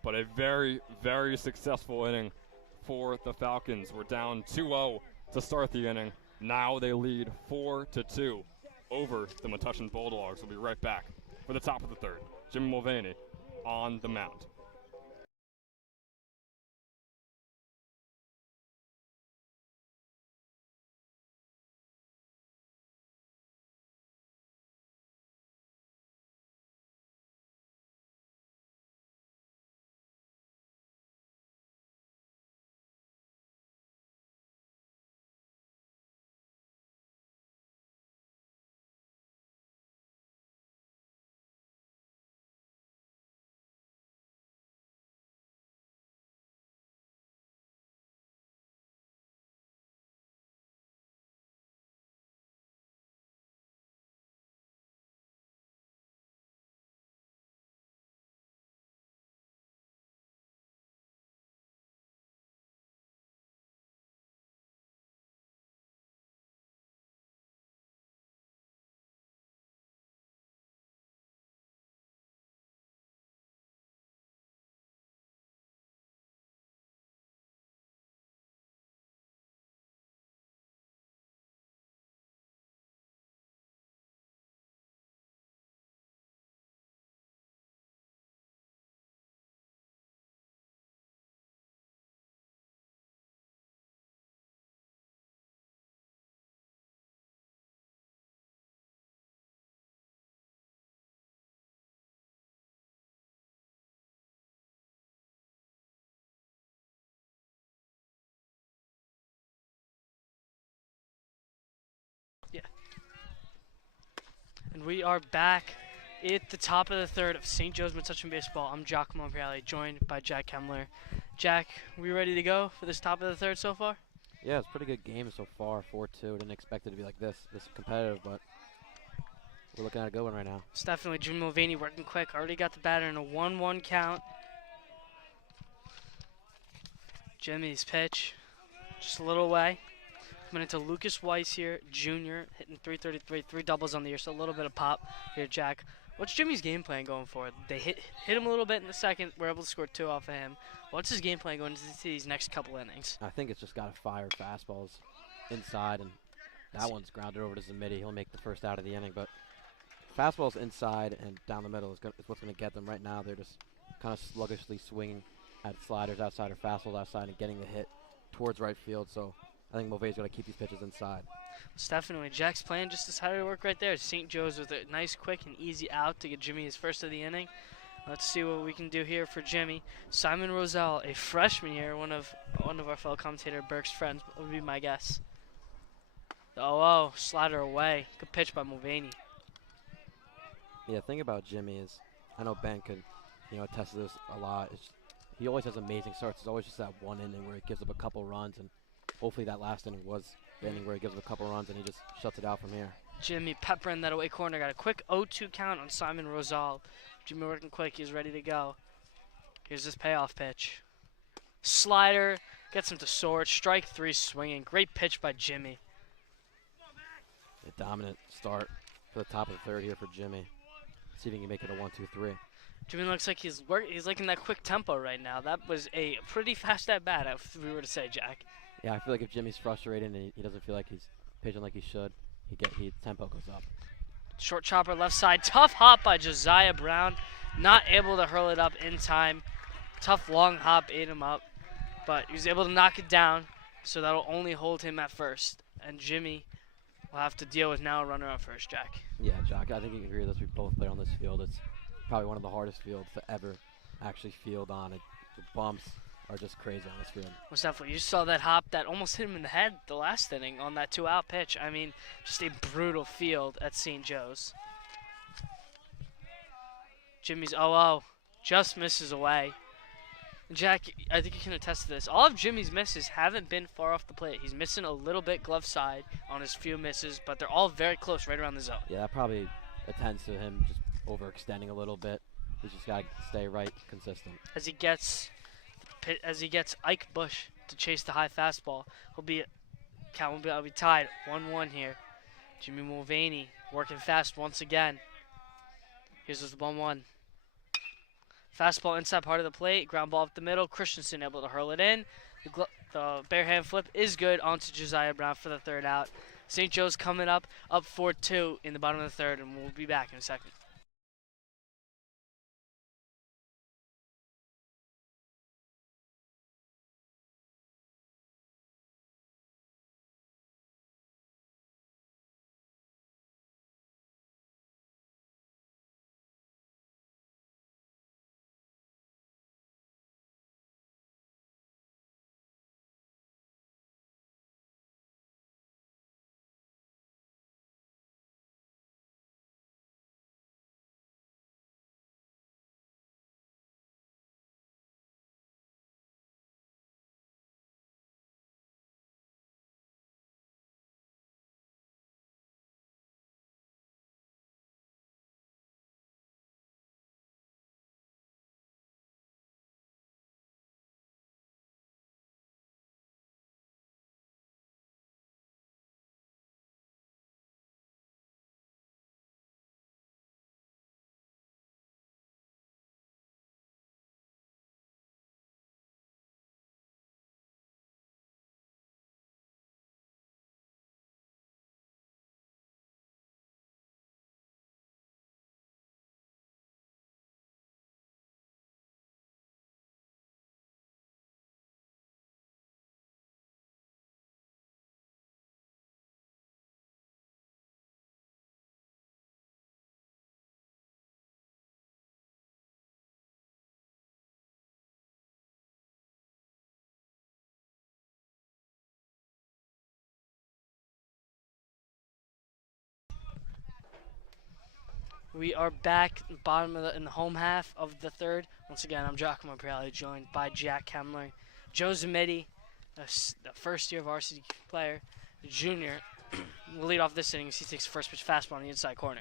But a very, very successful inning for the Falcons. We're down 2-0 to start the inning. Now they lead 4-2 over the Metuchen Bulldogs. We'll be right back for the top of the third. Jimmy Mulvaney on the mound. Yeah. And we are back at the top of the third of St. Joe's Metuchen Baseball. I'm Giacomo Viali, joined by Jack Kemler. Jack, we ready to go for this top of the third so far? Yeah, it's a pretty good game so far, 4-2. Didn't expect it to be like this competitive, but we're looking at a good one right now. It's definitely Jim Mulvaney working quick. Already got the batter in a 1-1 count. Jimmy's pitch, just a little away. Coming into Lucas Weiss here, junior, hitting 333, 3 doubles on the year, so a little bit of pop here, Jack. What's Jimmy's game plan going forward? They hit him a little bit in the second. We're able to score 2 off of him. What's his game plan going into these next couple innings? I think it's just got to fire fastballs inside, and that one's grounded over to Zamidi. He'll make the first out of the inning, but fastballs inside and down the middle is what's going to get them. Right now, they're just kind of sluggishly swinging at sliders outside or fastballs outside and getting the hit towards right field. So I think Mulvey's got to keep these pitches inside. Definitely. Jack's plan just decided to work right there. St. Joe's with a nice, quick, and easy out to get Jimmy his first of the inning. Let's see what we can do here for Jimmy. Simon Roselle, a freshman here, one of our fellow commentator Burke's friends, would be my guess. The 0-0, slider away. Good pitch by Mulvaney. Yeah, the thing about Jimmy is, I know Ben could, attest to this a lot. He always has amazing starts. It's always just that one inning where he gives up a couple runs, and hopefully that last inning was the inning where he gives up a couple runs and he just shuts it out from here. Jimmy peppering that away corner. Got a quick 0-2 count on Simon Rosal. Jimmy working quick. He's ready to go. Here's his payoff pitch. Slider. Gets him to soar. Strike 3 swinging. Great pitch by Jimmy. A dominant start for the top of the third here for Jimmy. See if he can make it a 1-2-3. Jimmy looks like he's like in that quick tempo right now. That was a pretty fast at bat, if we were to say, Jack. Yeah, I feel like if Jimmy's frustrated and he doesn't feel like he's pitching like he should, tempo goes up. Short chopper left side. Tough hop by Josiah Brown. Not able to hurl it up in time. Tough long hop ate him up. But he was able to knock it down, so that'll only hold him at first. And Jimmy will have to deal with now a runner on first, Jack. Yeah, Jack, I think you can agree with us. We both play on this field. It's probably one of the hardest fields to ever actually field on. The bumps are just crazy on this field. Most definitely. You saw that hop that almost hit him in the head the last inning on that 2-out pitch. I mean, just a brutal field at St. Joe's. Jimmy's 0-0 just misses away. Jack, I think you can attest to this. All of Jimmy's misses haven't been far off the plate. He's missing a little bit glove side on his few misses, but they're all very close right around the zone. Yeah, that probably attends to him just overextending a little bit. He's just got to stay right, consistent. As he gets Ike Bush to chase the high fastball, count will be tied 1-1 here. Jimmy Mulvaney working fast once again. Here's his 1-1. Fastball inside part of the plate, ground ball up the middle. Christensen able to hurl it in. The bare hand flip is good onto Josiah Brown for the 3rd out. St. Joe's coming up 4-2 in the bottom of the 3rd, and we'll be back in a second. We are back in the home half of the 3rd. Once again, I'm Giacomo Priali, joined by Jack Kemler. Joe Zamidi, the first-year varsity player, junior, will lead off this inning as he takes the first pitch fastball on the inside corner.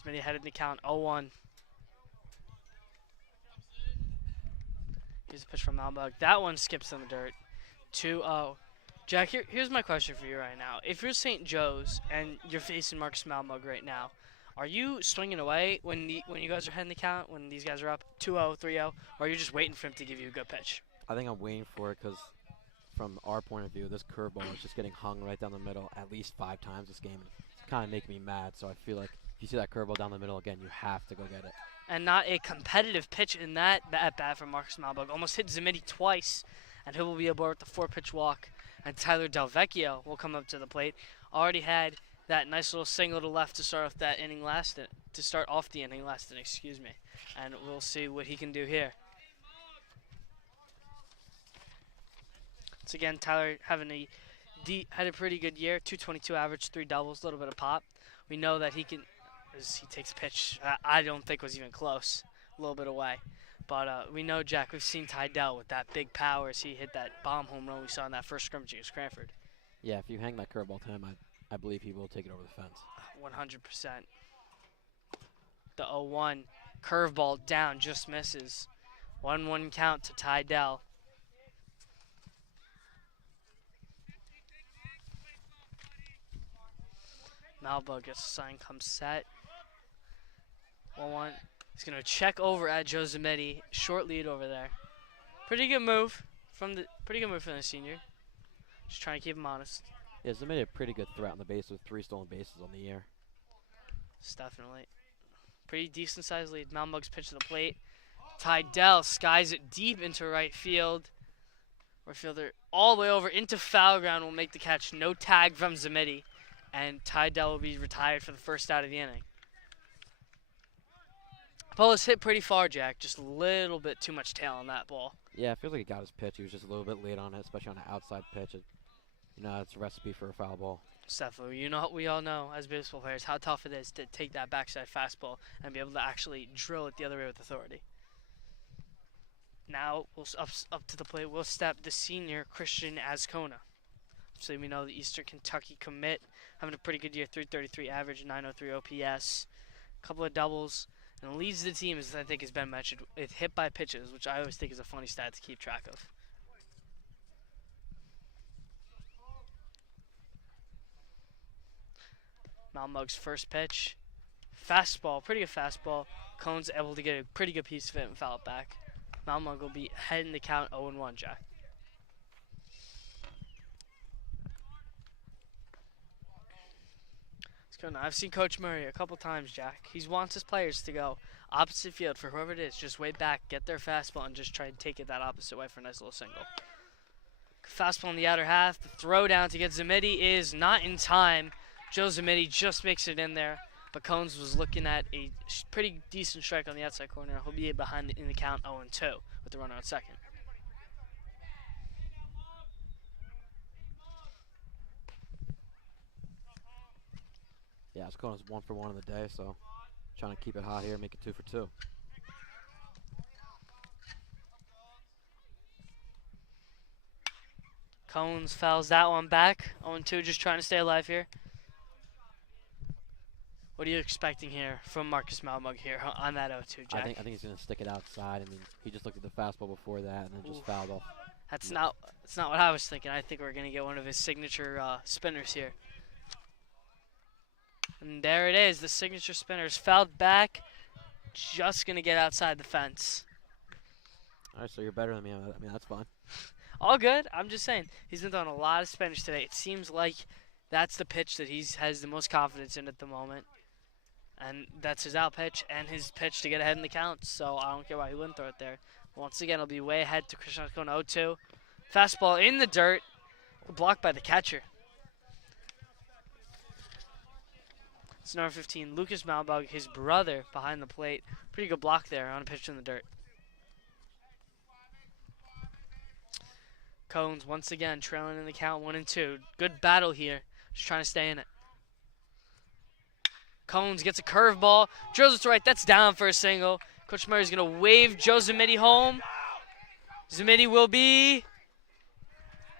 Zamidi headed in the count 0-1. Here's a pitch from Malbug. That one skips in the dirt. 2-0. Jack, here's my question for you right now. If you're St. Joe's and you're facing Marcus Malmug right now, are you swinging away when you guys are heading the count, when these guys are up 2-0, 3-0, or are you just waiting for him to give you a good pitch? I think I'm waiting for it because from our point of view, this curveball is just getting hung right down the middle at least 5 times this game. It's kind of making me mad, so I feel like if you see that curveball down the middle again, you have to go get it. And not a competitive pitch in that at-bat from Marcus Malmug. Almost hit Zamidi twice, and he will be aboard with the 4-pitch walk. And Tyler Delvecchio will come up to the plate. Already had that nice little single to left to start off that inning to start off the inning last inning, excuse me. And we'll see what he can do here. Once again, Tyler having had a pretty good year, 222 average, 3 doubles, a little bit of pop. We know that he can, as he takes a pitch, I don't think was even close, a little bit away. But we know, Jack, we've seen Tydell with that big power as he hit that bomb home run we saw in that first scrimmage against Cranford. Yeah, if you hang that curveball to him, I believe he will take it over the fence. 100%. The 0-1 curveball down, just misses. 1-1 count to Tydell. Malbug gets a sign, comes set. 1-1. He's going to check over at Joe Zametti. Short lead over there. Pretty good move from the senior. Just trying to keep him honest. Yeah, Zametti a pretty good threat on the base with 3 stolen bases on the year. It's definitely pretty decent sized lead. Malmug's pitch to the plate. Tydell skies it deep into right field. Right fielder all the way over into foul ground will make the catch. No tag from Zametti. And Tydell will be retired for the first out of the inning. Ball is hit pretty far, Jack. Just a little bit too much tail on that ball. Yeah, it feels like he got his pitch. He was just a little bit late on it, especially on an outside pitch. It's a recipe for a foul ball. Definitely. We all know as baseball players how tough it is to take that backside fastball and be able to actually drill it the other way with authority. Now, up to the plate, we'll step the senior Christian Azcona. So we know the Eastern Kentucky commit, having a pretty good year, 333 average, 903 OPS, a couple of doubles, and leads the team, as I think has been mentioned, with hit by pitches, which I always think is a funny stat to keep track of. Malmug's first pitch, fastball, pretty good fastball. Cone's able to get a pretty good piece of it and foul it back. Malmug will be heading the count 0-1, Jack. I've seen Coach Murray a couple times, Jack. He wants his players to go opposite field for whoever it is. Just way back, get their fastball, and just try and take it that opposite way for a nice little single. Fastball in the outer half. The throw down to get Zametti is not in time. Joe Zametti just makes it in there. But Cones was looking at a pretty decent strike on the outside corner. He'll be behind in the count 0-2 with the runner on second. Yeah, Ascona's 1 for 1 on the day, so trying to keep it hot here, make it 2 for 2. Cones fouls that one back. 0-2, just trying to stay alive here. What are you expecting here from Marcus Malmug here on that 0-2, Jack? I think he's going to stick it outside. I mean, he just looked at the fastball before that and then just fouled off. That's not what I was thinking. I think we're going to get one of his signature spinners here. And there it is. The signature spinner is fouled back. Just going to get outside the fence. All right, so you're better than me. I mean, that's fine. All good. I'm just saying. He's been throwing a lot of spinners today. It seems like that's the pitch that he has the most confidence in at the moment. And that's his out pitch and his pitch to get ahead in the count. So I don't care why he wouldn't throw it there. Once again, it'll be way ahead to Christian Ascona 0-2. Fastball in the dirt. Blocked by the catcher. It's number 15, Lucas Malbug, his brother, behind the plate. Pretty good block there on a pitch in the dirt. Cones once again trailing in the count 1-2. Good battle here. Just trying to stay in it. Cones gets a curveball. Drills it to right. That's down for a single. Coach Murray's going to wave Joe Zametti home. Zametti will be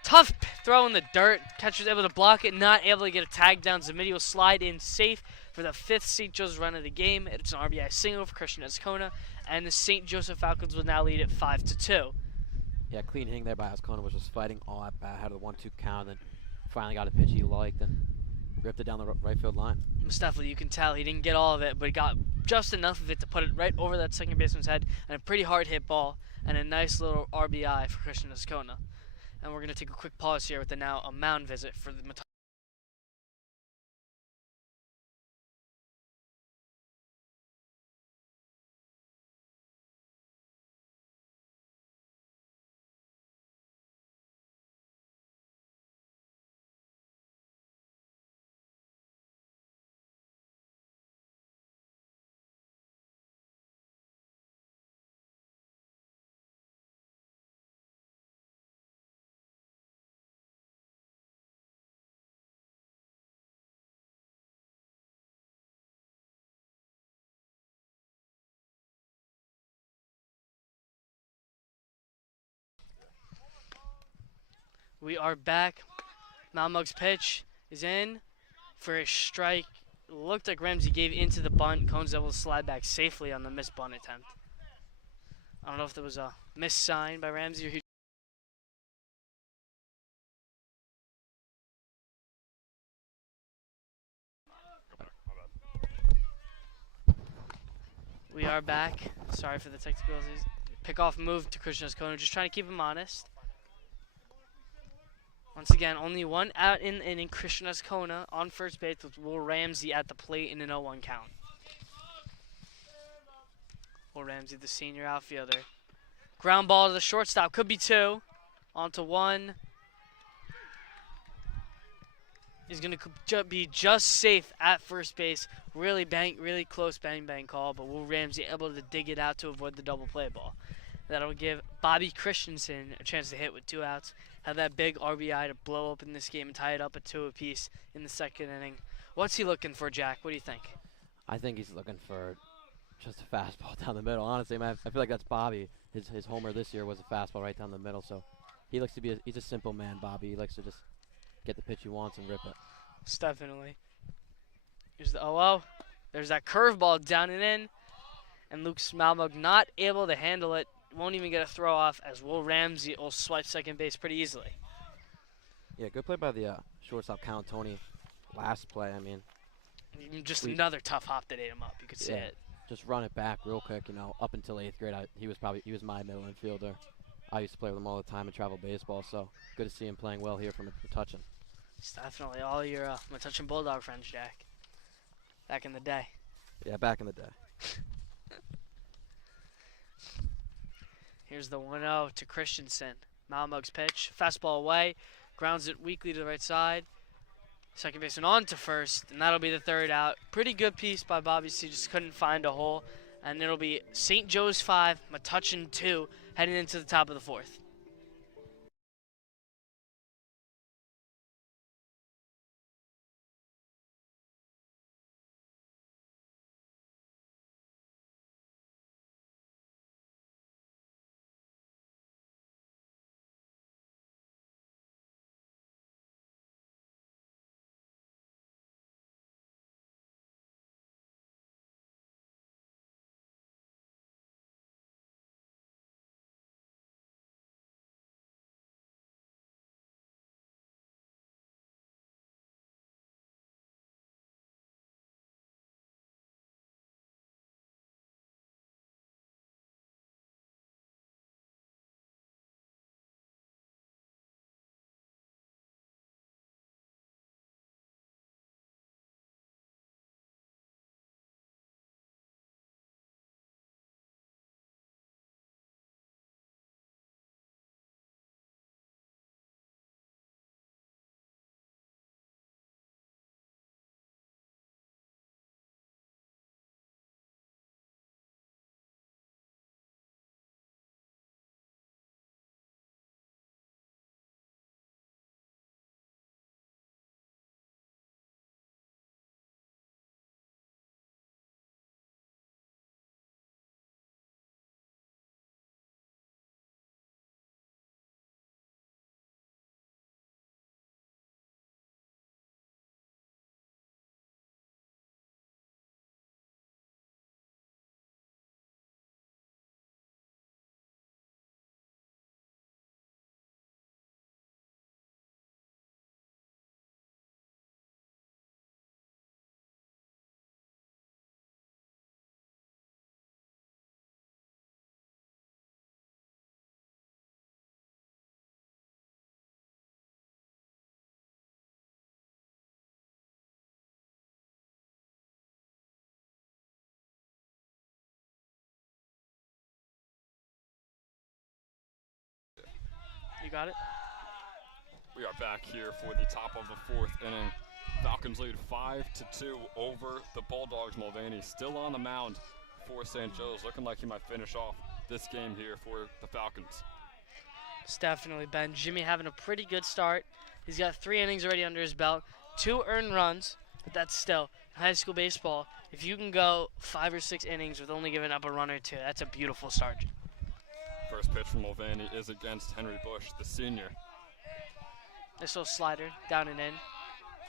tough throw in the dirt. Catcher's able to block it. Not able to get a tag down. Zametti will slide in safe for the 5th St. Joe's run of the game. It's an RBI single for Christian Ascona. And the St. Joseph Falcons will now lead at 5-2. Yeah, clean hitting there by Ascona was just fighting all at bat, had a 1-2 count, and then finally got a pitch he liked and ripped it down the right field line. Mustafa, you can tell he didn't get all of it, but he got just enough of it to put it right over that second baseman's head, and a pretty hard hit ball, and a nice little RBI for Christian Ascona. And we're going to take a quick pause here with a mound visit for the Metuchen. We are back. Malmug's pitch is in for a strike. Looked like Ramsey gave into the bunt. Cohn's able to slide back safely on the missed bunt attempt. I don't know if there was a missed sign by Ramsey or he. We are back. Sorry for the technical difficulties. Pickoff move to Christian Ascona, just trying to keep him honest. Once again, only one out in the inning. Christian Ascona on first base with Will Ramsey at the plate in an 0-1 count. Will Ramsey, the senior outfielder. Ground ball to the shortstop. Could be two. On to one. He's going to be just safe at first base. Really close bang call, but Will Ramsey able to dig it out to avoid the double play ball. That'll give Bobby Christensen a chance to hit with 2 outs. Have that big RBI to blow open this game and tie it up at 2 apiece in the second inning. What's he looking for, Jack? What do you think? I think he's looking for just a fastball down the middle. Honestly, man, I feel like that's Bobby. His homer this year was a fastball right down the middle. So he likes to be he's a simple man, Bobby. He likes to just get the pitch he wants and rip it. Definitely. Here's the 0-0. There's that curveball down and in. And Luke Smalmug not able to handle it. Won't even get a throw off as Will Ramsey will swipe second base pretty easily. Yeah, good play by the shortstop, Count Tony. Last play, I mean. Just another tough hop that ate him up. You could see it. Just run it back real quick. You know, up until 8th grade, he was my middle infielder. I used to play with him all the time in travel baseball, so good to see him playing well here from Metuchen. It's definitely all your Metuchen Bulldog friends, Jack. Back in the day. Yeah, back in the day. Here's the 1-0 to Christensen. Malmug's pitch. Fastball away. Grounds it weakly to the right side. Second baseman on to first, and that'll be the 3rd out. Pretty good piece by Bobby C. Just couldn't find a hole. And it'll be St. Joe's 5, Metuchen 2, heading into the top of the 4th. got it. We are back here for the top of the 4th inning. Falcons lead 5-2 over the Bulldogs. Mulvaney still on the mound for St. Joe's, looking like he might finish off this game here for the Falcons. It's definitely been Jimmy having a pretty good start. He's got 3 innings already under his belt, 2 earned runs, but that's still in high school baseball. If you can go 5 or 6 innings with only giving up a run or 2, that's a beautiful start. First pitch from Mulvaney is against Henry Bush, the senior. Nice little slider down and in.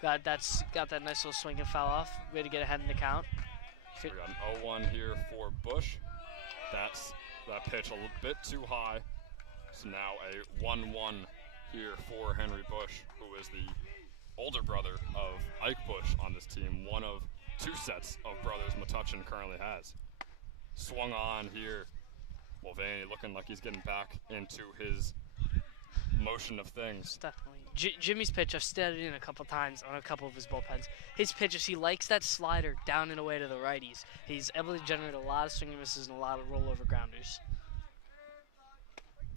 Got that nice little swing and foul off. Way to get ahead in the count. So we got an 0-1 here for Bush. That pitch a little bit too high. So now a 1-1 here for Henry Bush, who is the older brother of Ike Bush on this team, one of 2 sets of brothers Metuchen currently has. Swung on here. Mulvaney looking like he's getting back into his motion of things. Definitely. Jimmy's pitch, I've studied in a couple times on a couple of his bullpens. His pitches, he likes that slider down and away to the righties. He's able to generate a lot of swing and misses and a lot of rollover grounders.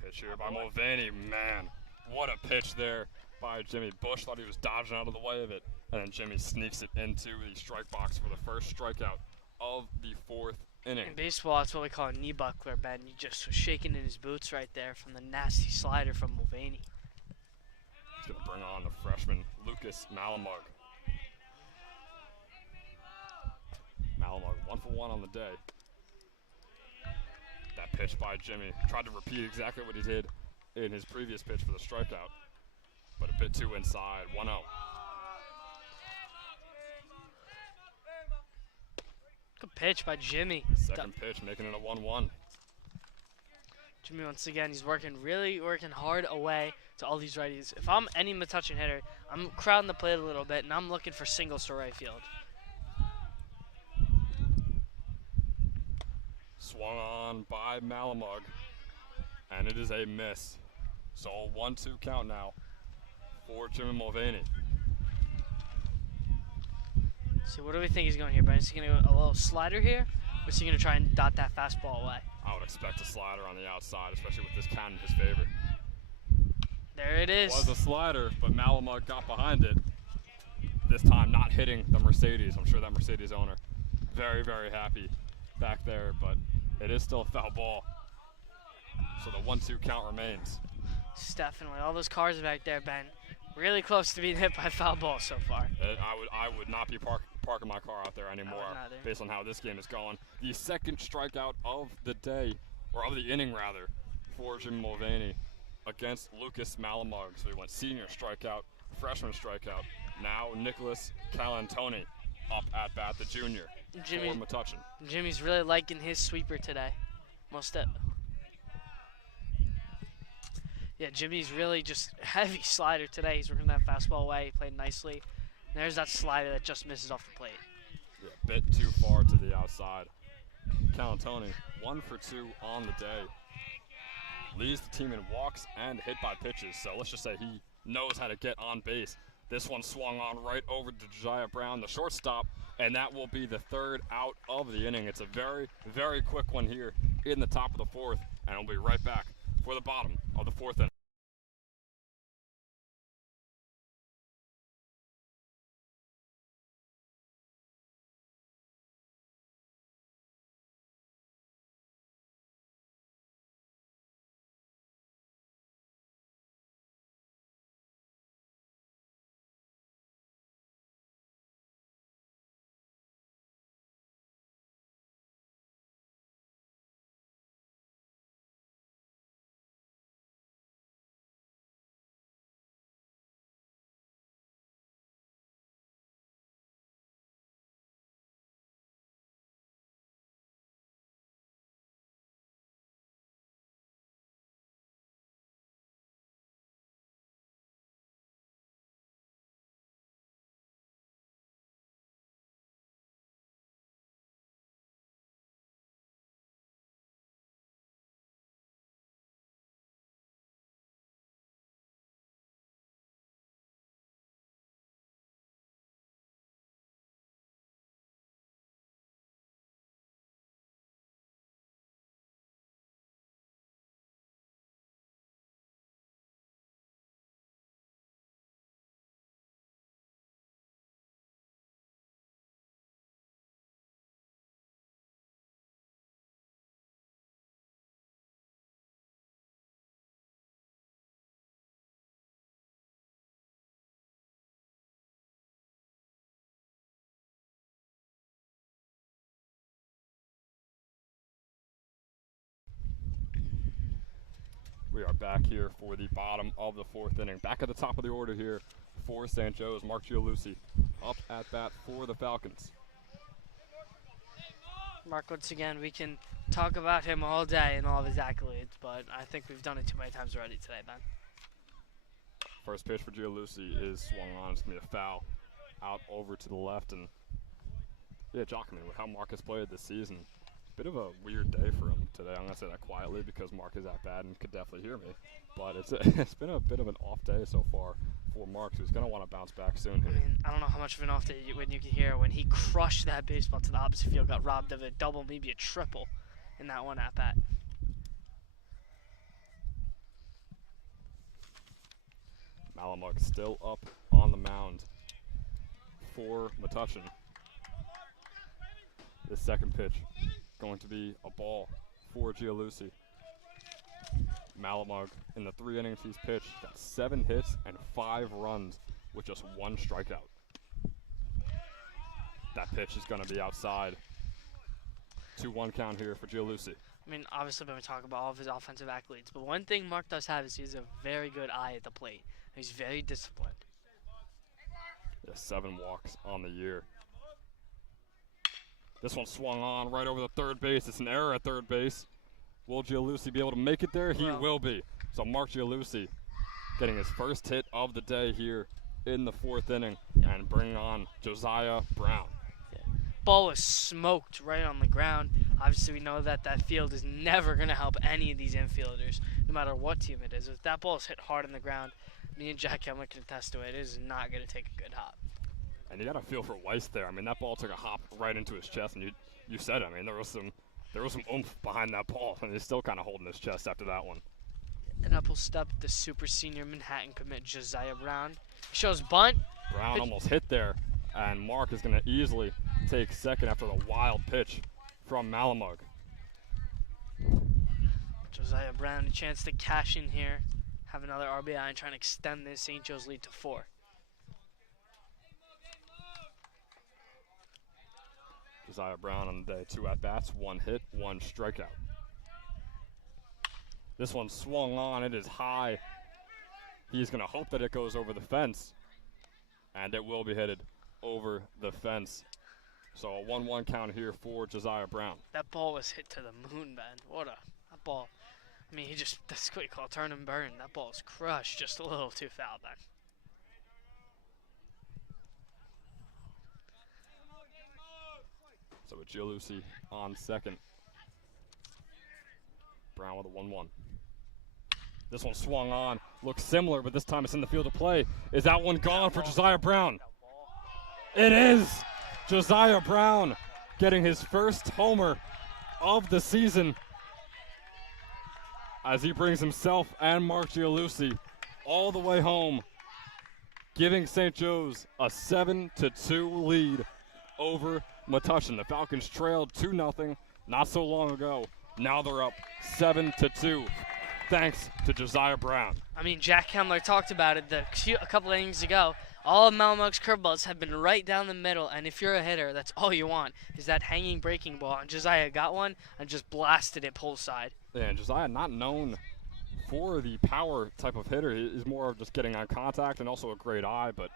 Pitch here by Mulvaney. Man, what a pitch there by Jimmy. Bush thought he was dodging out of the way of it, and then Jimmy sneaks it into the strike box for the first strikeout of the 4th inning. In baseball, that's what we call a knee buckler, Ben. You just was shaking in his boots right there from the nasty slider from Mulvaney. He's going to bring on the freshman, Lucas Malamug. Malamug 1 for 1 on the day. That pitch by Jimmy. Tried to repeat exactly what he did in his previous pitch for the strikeout, but a bit too inside. 1-0. Good pitch by Jimmy. Second pitch, making it a 1-1. Jimmy, once again, he's really working hard away to all these righties. If I'm any Metuchen hitter, I'm crowding the plate a little bit, and I'm looking for singles to right field. Swung on by Malamug, and it is a miss. So a 1-2 count now for Jimmy Mulvaney. So what do we think he's going here, Ben? Is he going to go a little slider here, or is he going to try and dot that fastball away? I would expect a slider on the outside, especially with this count in his favor. There it is. It was a slider, but Malamug got behind it. This time not hitting the Mercedes. I'm sure that Mercedes owner very, very happy back there, but it is still a foul ball. So the 1-2 count remains. It's definitely. All those cars back there, Ben. Really close to being hit by foul ball so far. I would not be parking my car out there anymore based on how this game is going. The second strikeout of the day, or of the inning rather, for Jimmy Mulvaney against Lucas Malamug. So he went senior strikeout, freshman strikeout. Now Nicholas Calantoni up at bat, the junior for Metuchen. Jimmy's really liking his sweeper today. Yeah, Jimmy's really just heavy slider today. He's working that fastball away. He played nicely. And there's that slider that just misses off the plate. Yeah, a bit too far to the outside. Calantoni, 1 for 2 on the day. Leads the team in walks and hit by pitches. So let's just say he knows how to get on base. This one swung on right over to Josiah Brown, the shortstop, and that will be the 3rd out of the inning. It's a very, very quick one here in the top of the 4th, and we'll be right back for the bottom of the 4th inning. We are back here for the bottom of the 4th inning. Back at the top of the order here for St. Joe's, Mark Gialucci up at bat for the Falcons. Mark, once again, we can talk about him all day and all of his accolades, but I think we've done it too many times already today, Ben. First pitch for Gialucci is swung on. It's going to be a foul out over to the left. And yeah, Jock, I mean, with how Mark has played this season, bit of a weird day for him today. I'm going to say that quietly because Mark is that bad and could definitely hear me. But it's been a bit of an off day so far for Mark, who's going to want to bounce back soon here. I mean, I don't know how much of an off day when you can hear when he crushed that baseball to the opposite field, got robbed of a double, maybe a triple in that one at-bat. Malamug still up on the mound for Metuchen. The second pitch going to be a ball for Gialucci. Malamug, in the 3 innings he's pitched, got 7 hits and 5 runs with just 1 strikeout. That pitch is going to be outside. 2-1 count here for Gialucci. I mean, obviously, when we talk about all of his offensive accolades, but one thing Mark does have is he has a very good eye at the plate. He's very disciplined. Yeah, 7 walks on the year. This one swung on right over the third base. It's an error at third base. Will Gialucci be able to make it there? He will be. So Mark Gialucci getting his first hit of the day here in the 4th inning and bringing on Josiah Brown. Yeah. Ball was smoked right on the ground. Obviously, we know that that field is never going to help any of these infielders, no matter what team it is. If that ball is hit hard on the ground, me and Jack Hemlick can attest to it. It is not going to take a good hop. And you got to feel for Weiss there. I mean, that ball took a hop right into his chest, and you said it. I mean, there was some oomph behind that ball, and he's still kind of holding his chest after that one. And up will step the super senior Manhattan commit, Josiah Brown. Shows bunt. Brown almost hit there, and Mark is going to easily take second after the wild pitch from Malamug. Josiah Brown, a chance to cash in here, have another RBI, and trying to extend this St. Joe's lead to 4. Josiah Brown on the day, 2 at-bats, 1 hit, 1 strikeout. This one swung on. It is high. He's going to hope that it goes over the fence, and it will be headed over the fence. So a 1-1 count here for Josiah Brown. That ball was hit to the moon, man. That ball. I mean, that's what you call turn and burn. That ball is crushed just a little too foul, man. So with Gialucci on second. Brown with a 1-1. This one swung on. Looks similar, but this time it's in the field of play. Is that one gone for Josiah Brown? It is! Josiah Brown getting his first homer of the season as he brings himself and Mark Gialucci all the way home, giving St. Joe's a 7-2 lead over Metuchen. The Falcons trailed 2-0 not so long ago. Now they're up 7-2 thanks to Josiah Brown. I mean, Jack Hemler talked about it a couple of innings ago. All of Malamug's curveballs have been right down the middle, and if you're a hitter, that's all you want, is that hanging breaking ball. And Josiah got one and just blasted it pull side. Yeah, and Josiah not known for the power type of hitter. He's more of just getting on contact and also a great eye, but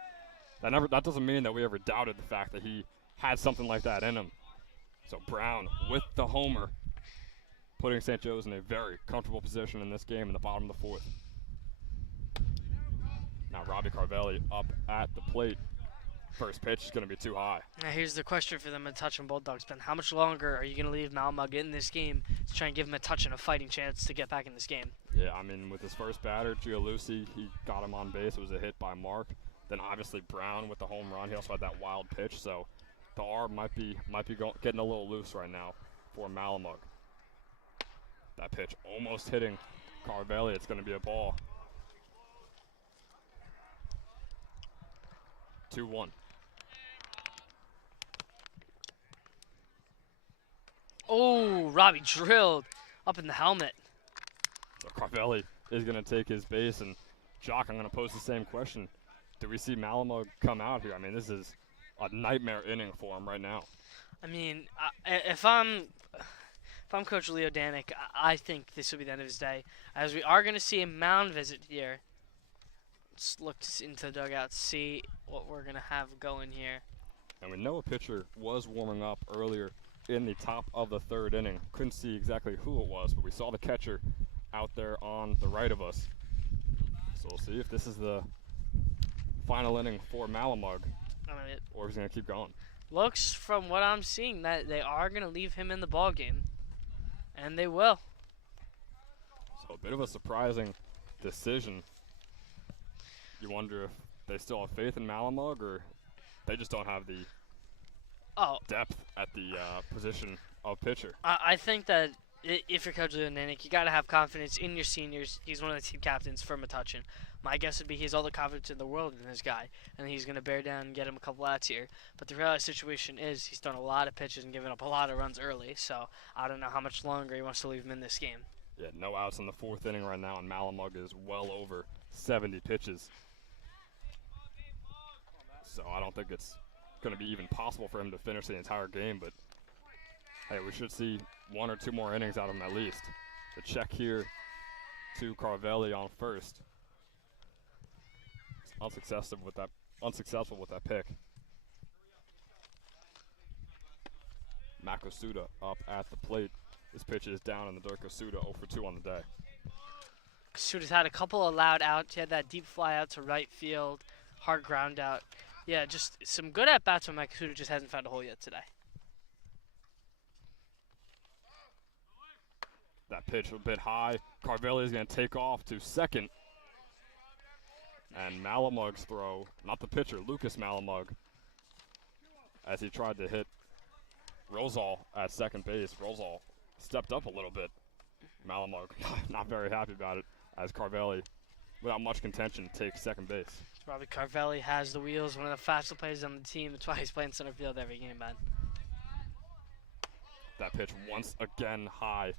that doesn't mean that we ever doubted the fact that he had something like that in him. So Brown with the homer, putting St. Joe's in a very comfortable position in this game in the bottom of the 4th. Now Robbie Carvelli up at the plate. First pitch is going to be too high. Now here's the question for the Metuchen Bulldogs, Ben. How much longer are you going to leave Malamug in this game to try and give Metuchen a fighting chance to get back in this game? Yeah, I mean, with his first batter, Gialucci, he got him on base. It was a hit by Mark. Then obviously Brown with the home run. He also had that wild pitch, so the arm might be getting a little loose right now for Malamug. That pitch almost hitting Carvelli. It's going to be a ball. 2-1. Oh, Robbie drilled up in the helmet. So Carvelli is going to take his base, and Jock, I'm going to pose the same question. Do we see Malamug come out here? I mean, this is a nightmare inning for him right now. I mean, if I'm if I'm Coach Leo Danik, I think this will be the end of his day, as we are going to see a mound visit here. Let's look into the dugout, see what we're going to have going here. And we know a pitcher was warming up earlier in the top of the third inning. Couldn't see exactly who it was, but we saw the catcher out there on the right of us. So we'll see if this is the final inning for Malamug, I mean, it or if he's going to keep going. looks, from what I'm seeing, that they are going to leave him in the ball game, and they will. So a bit of a surprising decision. You wonder if they still have faith in Malamug, or they just don't have the depth at the position of pitcher. I think that if you're Coach Leo Danik, you got to have confidence in your seniors. He's one of the team captains for Metuchen. My guess would be he has all the confidence in the world in this guy, and he's going to bear down and get him a couple outs here. But the real situation is he's thrown a lot of pitches and given up a lot of runs early, so I don't know how much longer he wants to leave him in this game. Yeah, no outs in the fourth inning right now, and Malamug is well over 70 pitches. So I don't think it's going to be even possible for him to finish the entire game, but hey, we should see 1 or 2 more innings out of him at least. The check here to Carvelli on first. Unsuccessful with that pick. Kosuda up at the plate. This pitch is down in the dirt. Kosuda 0 for 2 on the day. Kosuda's had a couple of loud outs. He had that deep fly out to right field, hard ground out. Yeah, just some good at-bats from Kosuda, just hasn't found a hole yet today. That pitch a bit high. Carvelli is going to take off to second. And Malamug's throw, not the pitcher, Lucas Malamug, as he tried to hit Rosal at second base. Rosal stepped up a little bit. Malamug not very happy about it, as Carvelli, without much contention, takes second base. Robbie Carvelli has the wheels, one of the fastest players on the team. That's why he's playing center field every game, man. That pitch once again high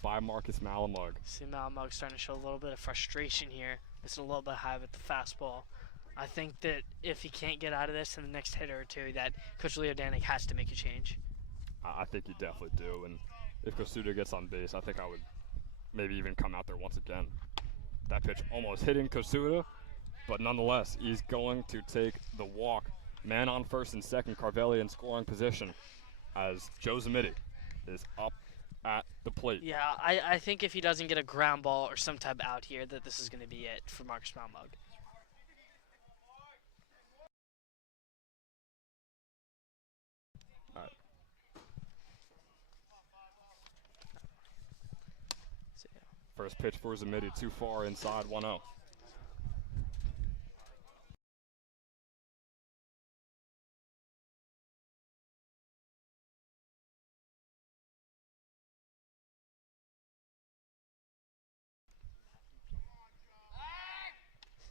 by Marcus Malamug. See Malamug starting to show a little bit of frustration here. It's a little bit high with the fastball. I think that if he can't get out of this in the next hit or two, that Coach Leo Danik has to make a change. I think you definitely do, and if Kosuda gets on base, I think I would maybe even come out there once again. That pitch almost hitting Kosuda, but nonetheless, he's going to take the walk. Man on first and second, Carvelli in scoring position, as Joe Zamiti is up at the plate. Yeah, I think if he doesn't get a ground ball or some type out here, that this is going to be it for Marcus Malamug. All right. First pitch for Zamiti, too far inside, 1-0.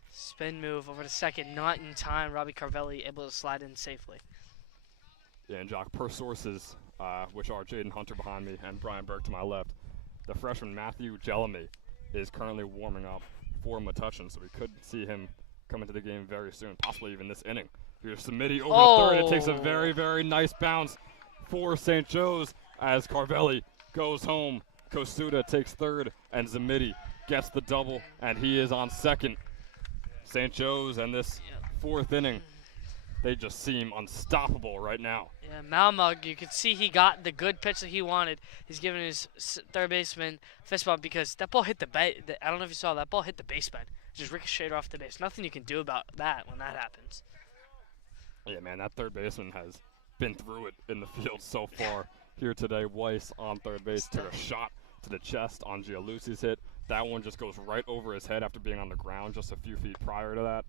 Spin move over to second, not in time. Robbie Carvelli able to slide in safely. Yeah, and Jock, per sources, which are Jaden Hunter behind me and Brian Burke to my left, the freshman Matthew Jelamy is currently warming up for Metuchen, so we could see him come into the game very soon, possibly even this inning. Here's Zamiti over the third. It takes a very, very nice bounce for St. Joe's as Carvelli goes home. Kosuda takes third, and Zamiti gets the double, and he is on second. St. Joe's and this fourth inning, they just seem unstoppable right now. Yeah, Malamug, you could see he got the good pitch that he wanted. He's giving his third baseman fist bump because that ball hit the base. I don't know if you saw that ball hit the baseman. Just ricocheted off the base. Nothing you can do about that when that happens. Yeah, man, that third baseman has been through it in the field so far here today. Weiss on third base took a shot to the chest on Gialussi's hit. That one just goes right over his head after being on the ground just a few feet prior to that.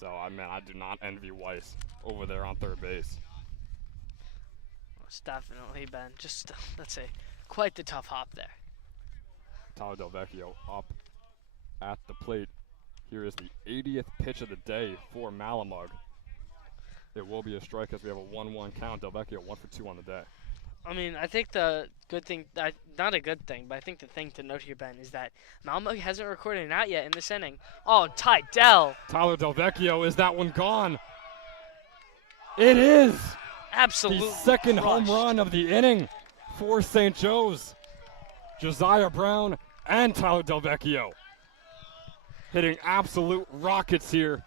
So, I do not envy Weiss over there on third base. It's definitely been just, let's say, quite the tough hop there. Tyler Delvecchio up at the plate. Here is the 80th pitch of the day for Malamug. It will be a strike as we have a 1-1 count. Delvecchio 1 for 2 on the day. I mean, I think the good thing, not a good thing, but I think the thing to note here, Ben, is that Malamug hasn't recorded an out yet in this inning. Oh, Tyler Delvecchio, is that one gone? It is! Absolute the second crush. home run of the inning for St. Joe's. Josiah Brown and Tyler Delvecchio hitting absolute rockets here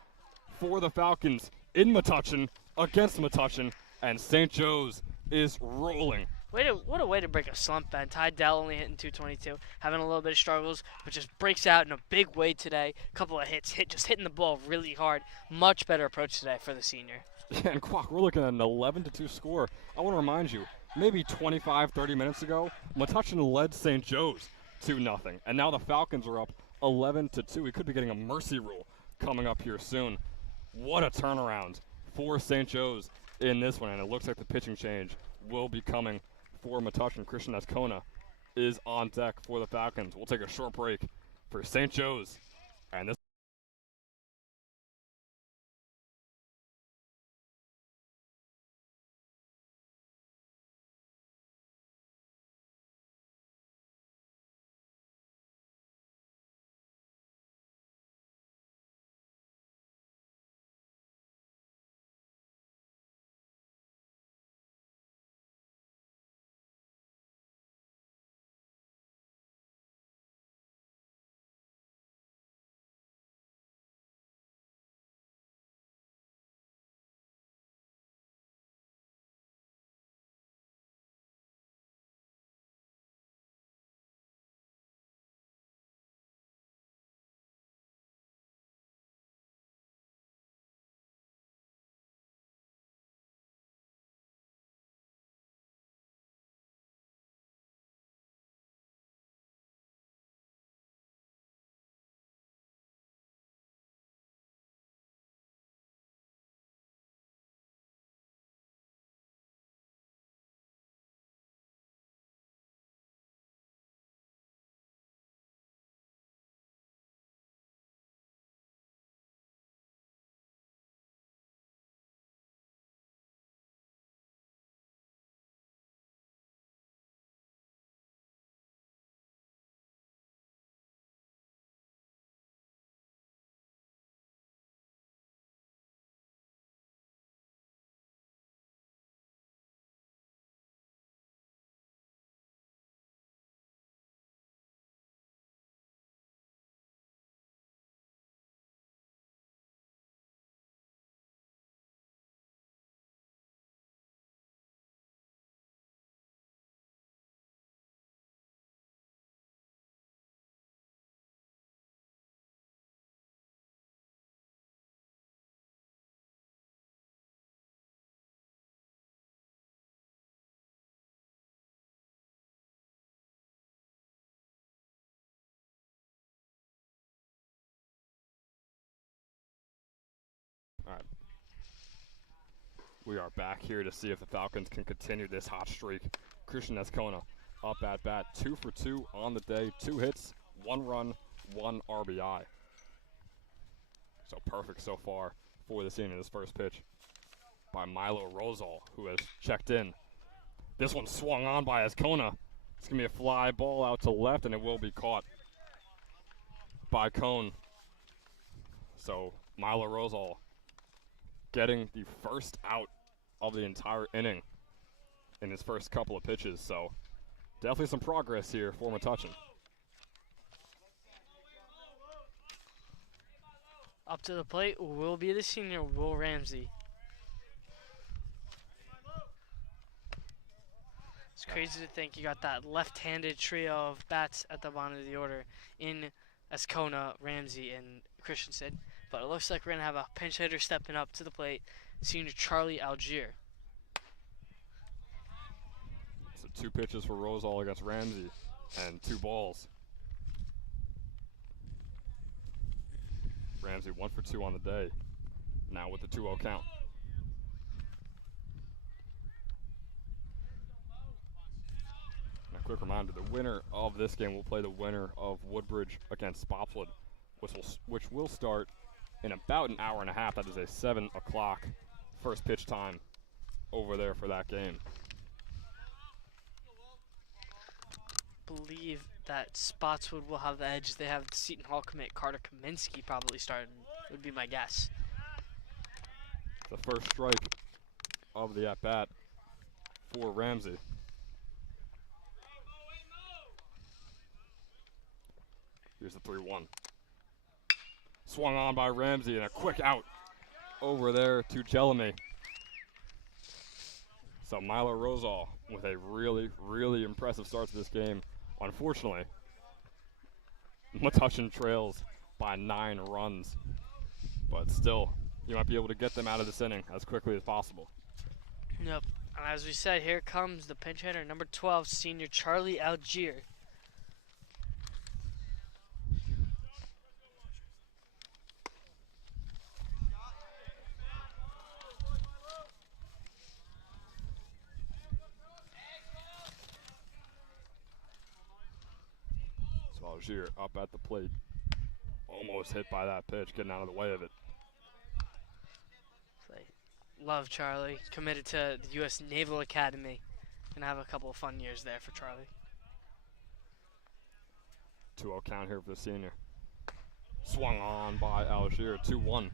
for the Falcons in Metuchen against Metuchen, and St. Joe's is rolling. What a way to break a slump, Ben. Ty Dell only hitting 222, having a little bit of struggles, but just breaks out in a big way today. A couple of hits, just hitting the ball really hard. Much better approach today for the senior. Yeah, and Quack, we're looking at an 11-2 score. I want to remind you, maybe 25, 30 minutes ago, Metuchen led St. Joe's 2-0, and now the Falcons are up 11-2. We could be getting a mercy rule coming up here soon. What a turnaround for St. Joe's in this one, and it looks like the pitching change will be coming for Metuchen. Christian Ascona is on deck for the Falcons. We'll take a short break for St. Joe's, and this All right. We are back here to see if the Falcons can continue this hot streak. Christian Ascona up at bat, 2 for 2 on the day, 2 hits, 1 run, 1 RBI. So perfect so far for the inning. This first pitch by Milo Rosal, who has checked in. This one swung on by Ascona. It's going to be a fly ball out to left, and it will be caught by Cone. So Milo Rosal getting the first out of the entire inning in his first couple of pitches. So definitely some progress here for Metuchen. Up to the plate will be the senior, Will Ramsey. It's crazy to think you got that left-handed trio of bats at the bottom of the order in Ascona, Ramsey, and Christensen. But it looks like we're going to have a pinch hitter stepping up to the plate, senior Charlie Algier. So 2 pitches for Rosal against Ramsey and 2 balls. Ramsey 1 for 2 on the day, now with the 2-0 count. And a quick reminder, the winner of this game will play the winner of Woodbridge against Spotswood, which will start in about an hour and a half. That is a 7 o'clock first pitch time over there for that game. Believe that Spotswood will have the edge. They have the Seton Hall commit Carter Kaminsky probably starting, would be my guess. The first strike of the at-bat for Ramsey. Here's the 3-1. Swung on by Ramsey and a quick out over there to Jelemy. So Milo Rosal with a really, really impressive start to this game. Unfortunately, Metuchen trails by 9 runs. But still, you might be able to get them out of this inning as quickly as possible. Yep. And as we said, here comes the pinch hitter, number 12, senior Charlie Algier. So Algier up at the plate. Almost hit by that pitch, getting out of the way of it. Love Charlie. Committed to the U.S. Naval Academy. Gonna have a couple of fun years there for Charlie. 2-0 count here for the senior. Swung on by Algier, 2-1.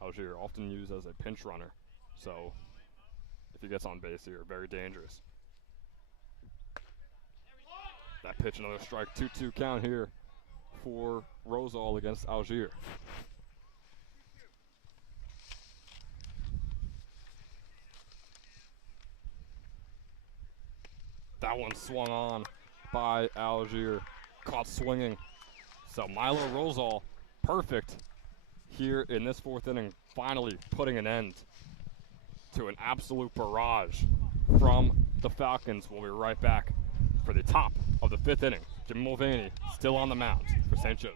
Algier often used as a pinch runner, so if he gets on base here, very dangerous. That pitch, another strike, 2-2 count here for Rosal against Algier. That one swung on by Algier, caught swinging. So Milo Rosal, perfect here in this 4th inning, finally putting an end to an absolute barrage from the Falcons. We'll be right back for the top of the 5th inning. Jim Mulvaney still on the mound for St. Joe's.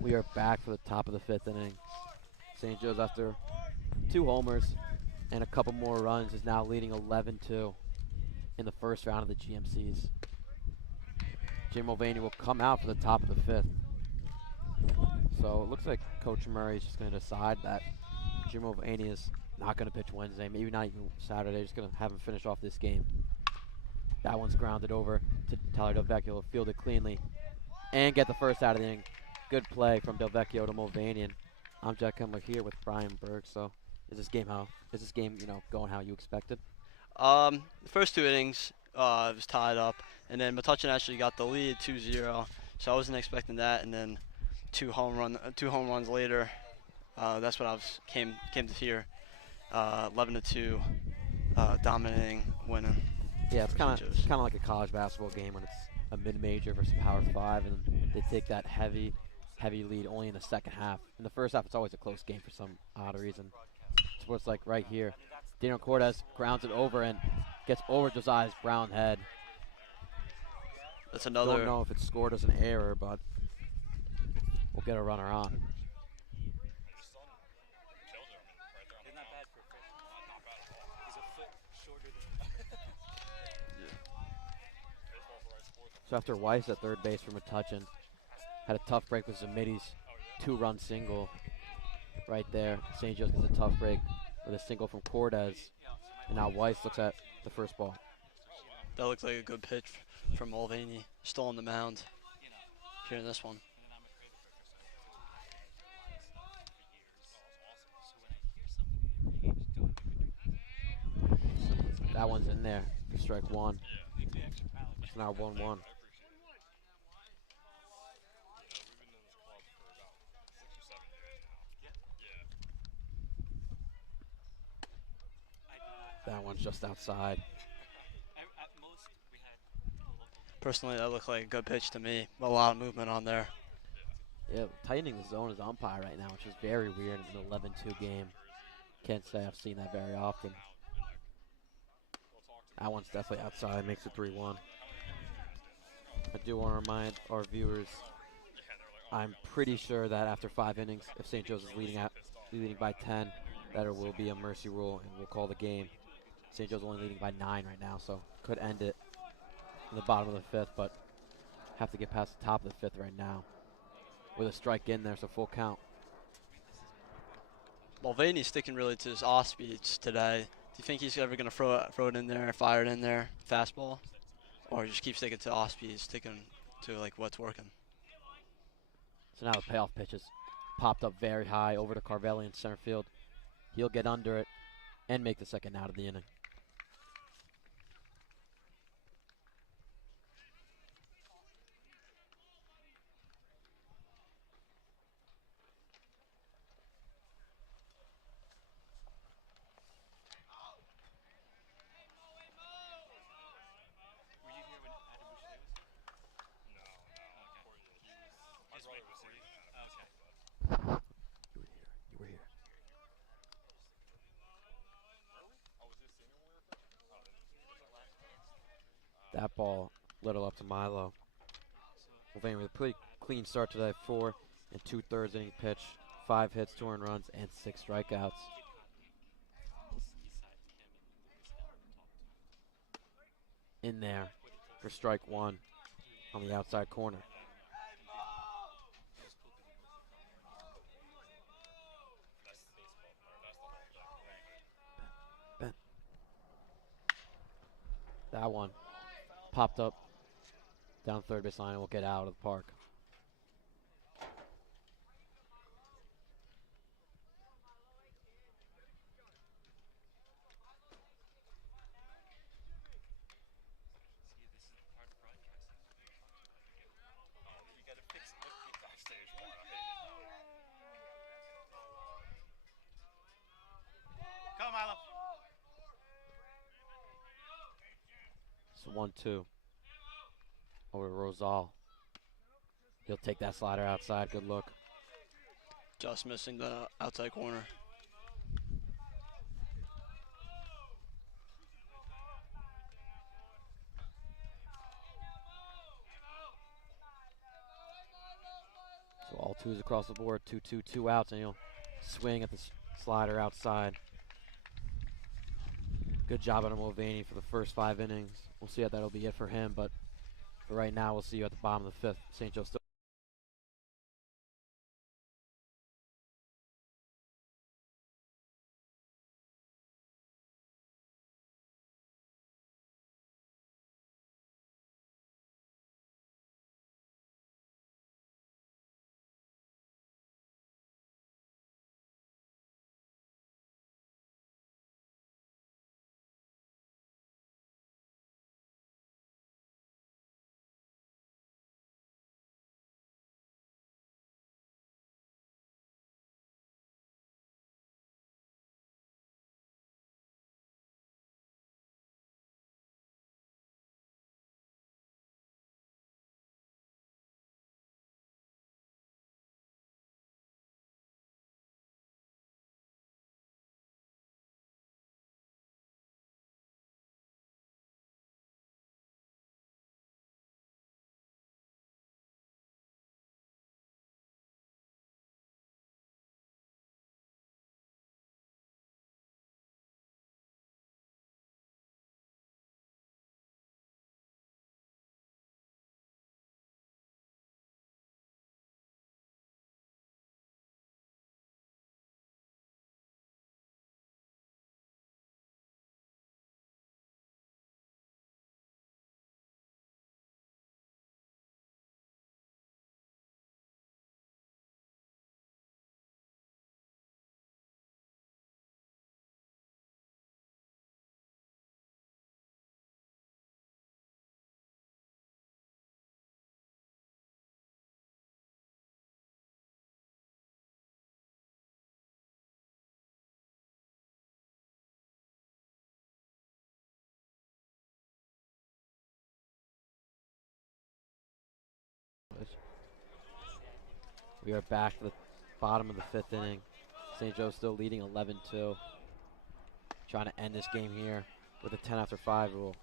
We are back for the top of the 5th inning. St. Joe's, after 2 homers and a couple more runs, is now leading 11-2 in the first round of the GMCs. Jim Mulvaney will come out for the top of the 5th. So it looks like Coach Murray is just going to decide that Jim Mulvaney is not going to pitch Wednesday, maybe not even Saturday, just going to have him finish off this game. That one's grounded over to Tyler Delvecchio, field it cleanly, and get the first out of the inning. Good play from Delvecchio to Mulvaney. I'm Jack Kemmler here with Brian Berg. So is this game going how you expected? The first 2 innings, it was tied up, and then Metuchen actually got the lead 2-0, so I wasn't expecting that. And then 2 home runs later, that's what I came to hear. 11-2, dominating, winning. Yeah, it's kind of like a college basketball game when it's a mid-major versus Power 5, and they take that heavy lead only in the second half. In the first half, it's always a close game for some odd reason. It's what it's like right here. Daniel Cortez grounds it over and Gets over Josiah's brown head. That's Don't another. know if it's scored as an error, but we'll get a runner on. So after Weiss at third base for Metuchen, had a tough break with Zamidi's 2-run single right there. St. Joe's gets a tough break with a single from Cortez. And now Weiss looks at the first ball. That looks like a good pitch from Mulvaney. Still on the mound here in this one. That one's in there for strike one. It's now 1-1. That one's just outside. Personally, that looked like a good pitch to me. A lot of movement on there. Yeah, tightening the zone as umpire right now, which is very weird in an 11-2 game. Can't say I've seen that very often. That one's definitely outside, makes it 3-1. I do want to remind our viewers, I'm pretty sure that after 5 innings, if St. Joe's is leading by 10, that there will be a mercy rule and we'll call the game. St. Joe's only leading by 9 right now, so could end it in the bottom of the 5th, but have to get past the top of the 5th right now with a strike in there, so full count. Mulvaney's sticking really to his off speeds today. Do you think he's ever going to throw it in there, fire it in there, fastball? Or just keep sticking to off speed, sticking to like what's working? So now the payoff pitches popped up very high over to Carvelli in center field. He'll get under it and make the second out of the inning. You were here. That ball little up to Milo. Mulvaney with a pretty clean start today. 4 2/3 inning pitch, 5 hits, 2 earned runs, and 6 strikeouts. In there for strike one on the outside corner. Ben. That one popped up down third base line and will get out of the park. Come, Milo. So 1-2 over to Rosal. He'll take that slider outside. Good look. Just missing the outside corner. So all 2s across the board. 2-2, 2 outs, and he'll swing at the slider outside. Good job on Mulvaney for the first 5 innings. We'll see if that'll be it for him, but for right now, we'll see you at the bottom of the 5th. St. Joe still We are back to the bottom of the 5th inning. St. Joe's still leading 11-2. Trying to end this game here with a 10 after 5 rule.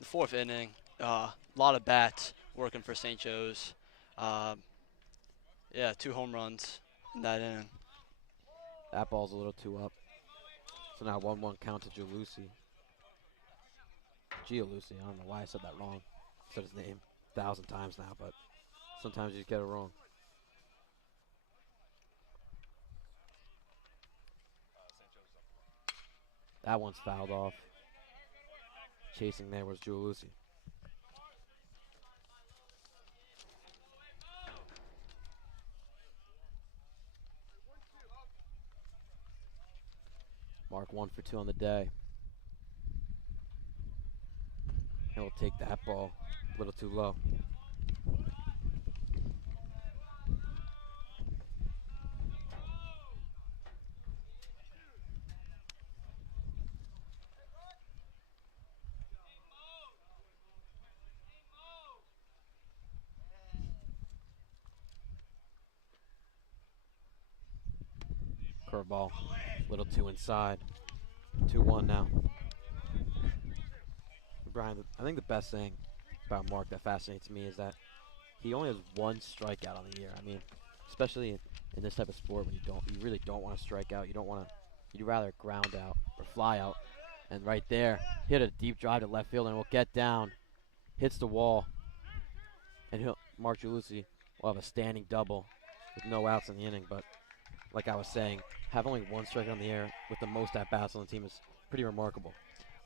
The 4th inning, a lot of bats working for St. Joe's. Yeah, 2 home runs in that inning. That ball's a little too up. So now 1-1 count to Giulucci. Giulucci, I don't know why I said that wrong. I said his name 1,000 times now, but sometimes you just get it wrong. That one's fouled off. Chasing there was Giulucci. Mark 1 for 2 on the day. And we'll take that ball a little too low. Curveball, a little too inside. 2-1 now. Brian, I think the best thing about Mark that fascinates me is that he only has 1 strikeout on the year. I mean, especially in this type of sport when you really don't want to strike out. You'd rather ground out or fly out. And right there, hit a deep drive to left field and will get down, hits the wall, and Mark Giulucci will have a standing double with no outs in the inning. But like I was saying, have only 1 strikeout on the year with the most at-bats on the team is pretty remarkable.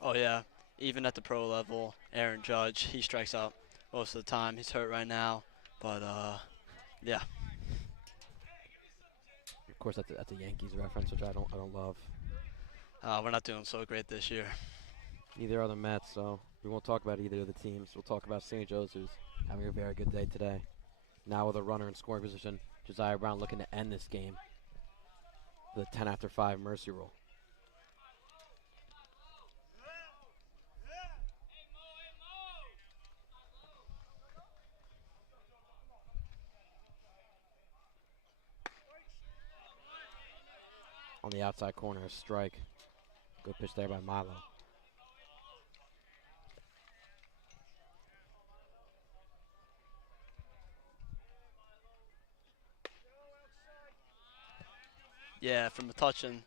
Oh, yeah. Even at the pro level, Aaron Judge, he strikes out most of the time. He's hurt right now, but yeah. Of course, that's a Yankees reference, which I don't love. We're not doing so great this year. Neither are the Mets, so we won't talk about either of the teams. We'll talk about St. Joe's, who's having a very good day today. Now with a runner in scoring position, Josiah Brown looking to end this game. The 10 after 5 mercy rule. On the outside corner, a strike. Good pitch there by Milo. Yeah, from Metuchen,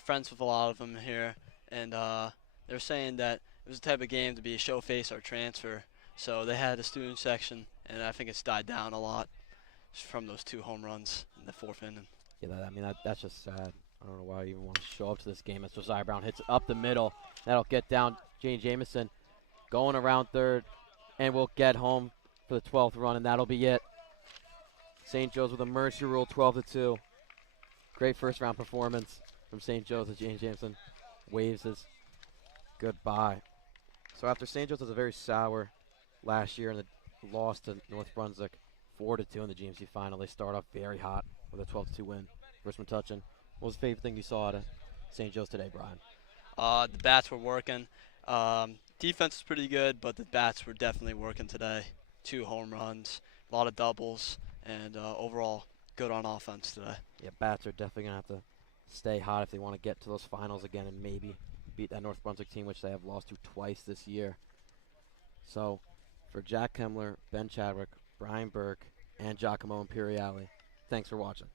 friends with a lot of them here, and they're saying that it was the type of game to be a show face or transfer. So they had a student section, and I think it's died down a lot from those 2 home runs in the 4th inning. Yeah, that's just sad. I don't know why you even want to show up to this game as Josiah Brown hits it up the middle. That'll get down Jane Jamison going around third, and we'll get home for the 12th run, and that'll be it. St. Joe's with a mercy rule, 12-2. Great first round performance from St. Joe's as Jane Jamison waves his goodbye. So after St. Joe's was a very sour last year and the loss to North Brunswick, 4-2 in the GMC final, they start off very hot with a 12-2 win versus Metuchen. What was the favorite thing you saw at St. Joe's today, Brian? The bats were working. Defense was pretty good, but the bats were definitely working today. 2 home runs, a lot of doubles, and overall good on offense today. Yeah, bats are definitely going to have to stay hot if they want to get to those finals again and maybe beat that North Brunswick team, which they have lost to twice this year. So for Jack Kemmler, Ben Chadwick, Brian Burke, and Giacomo Imperiale, thanks for watching.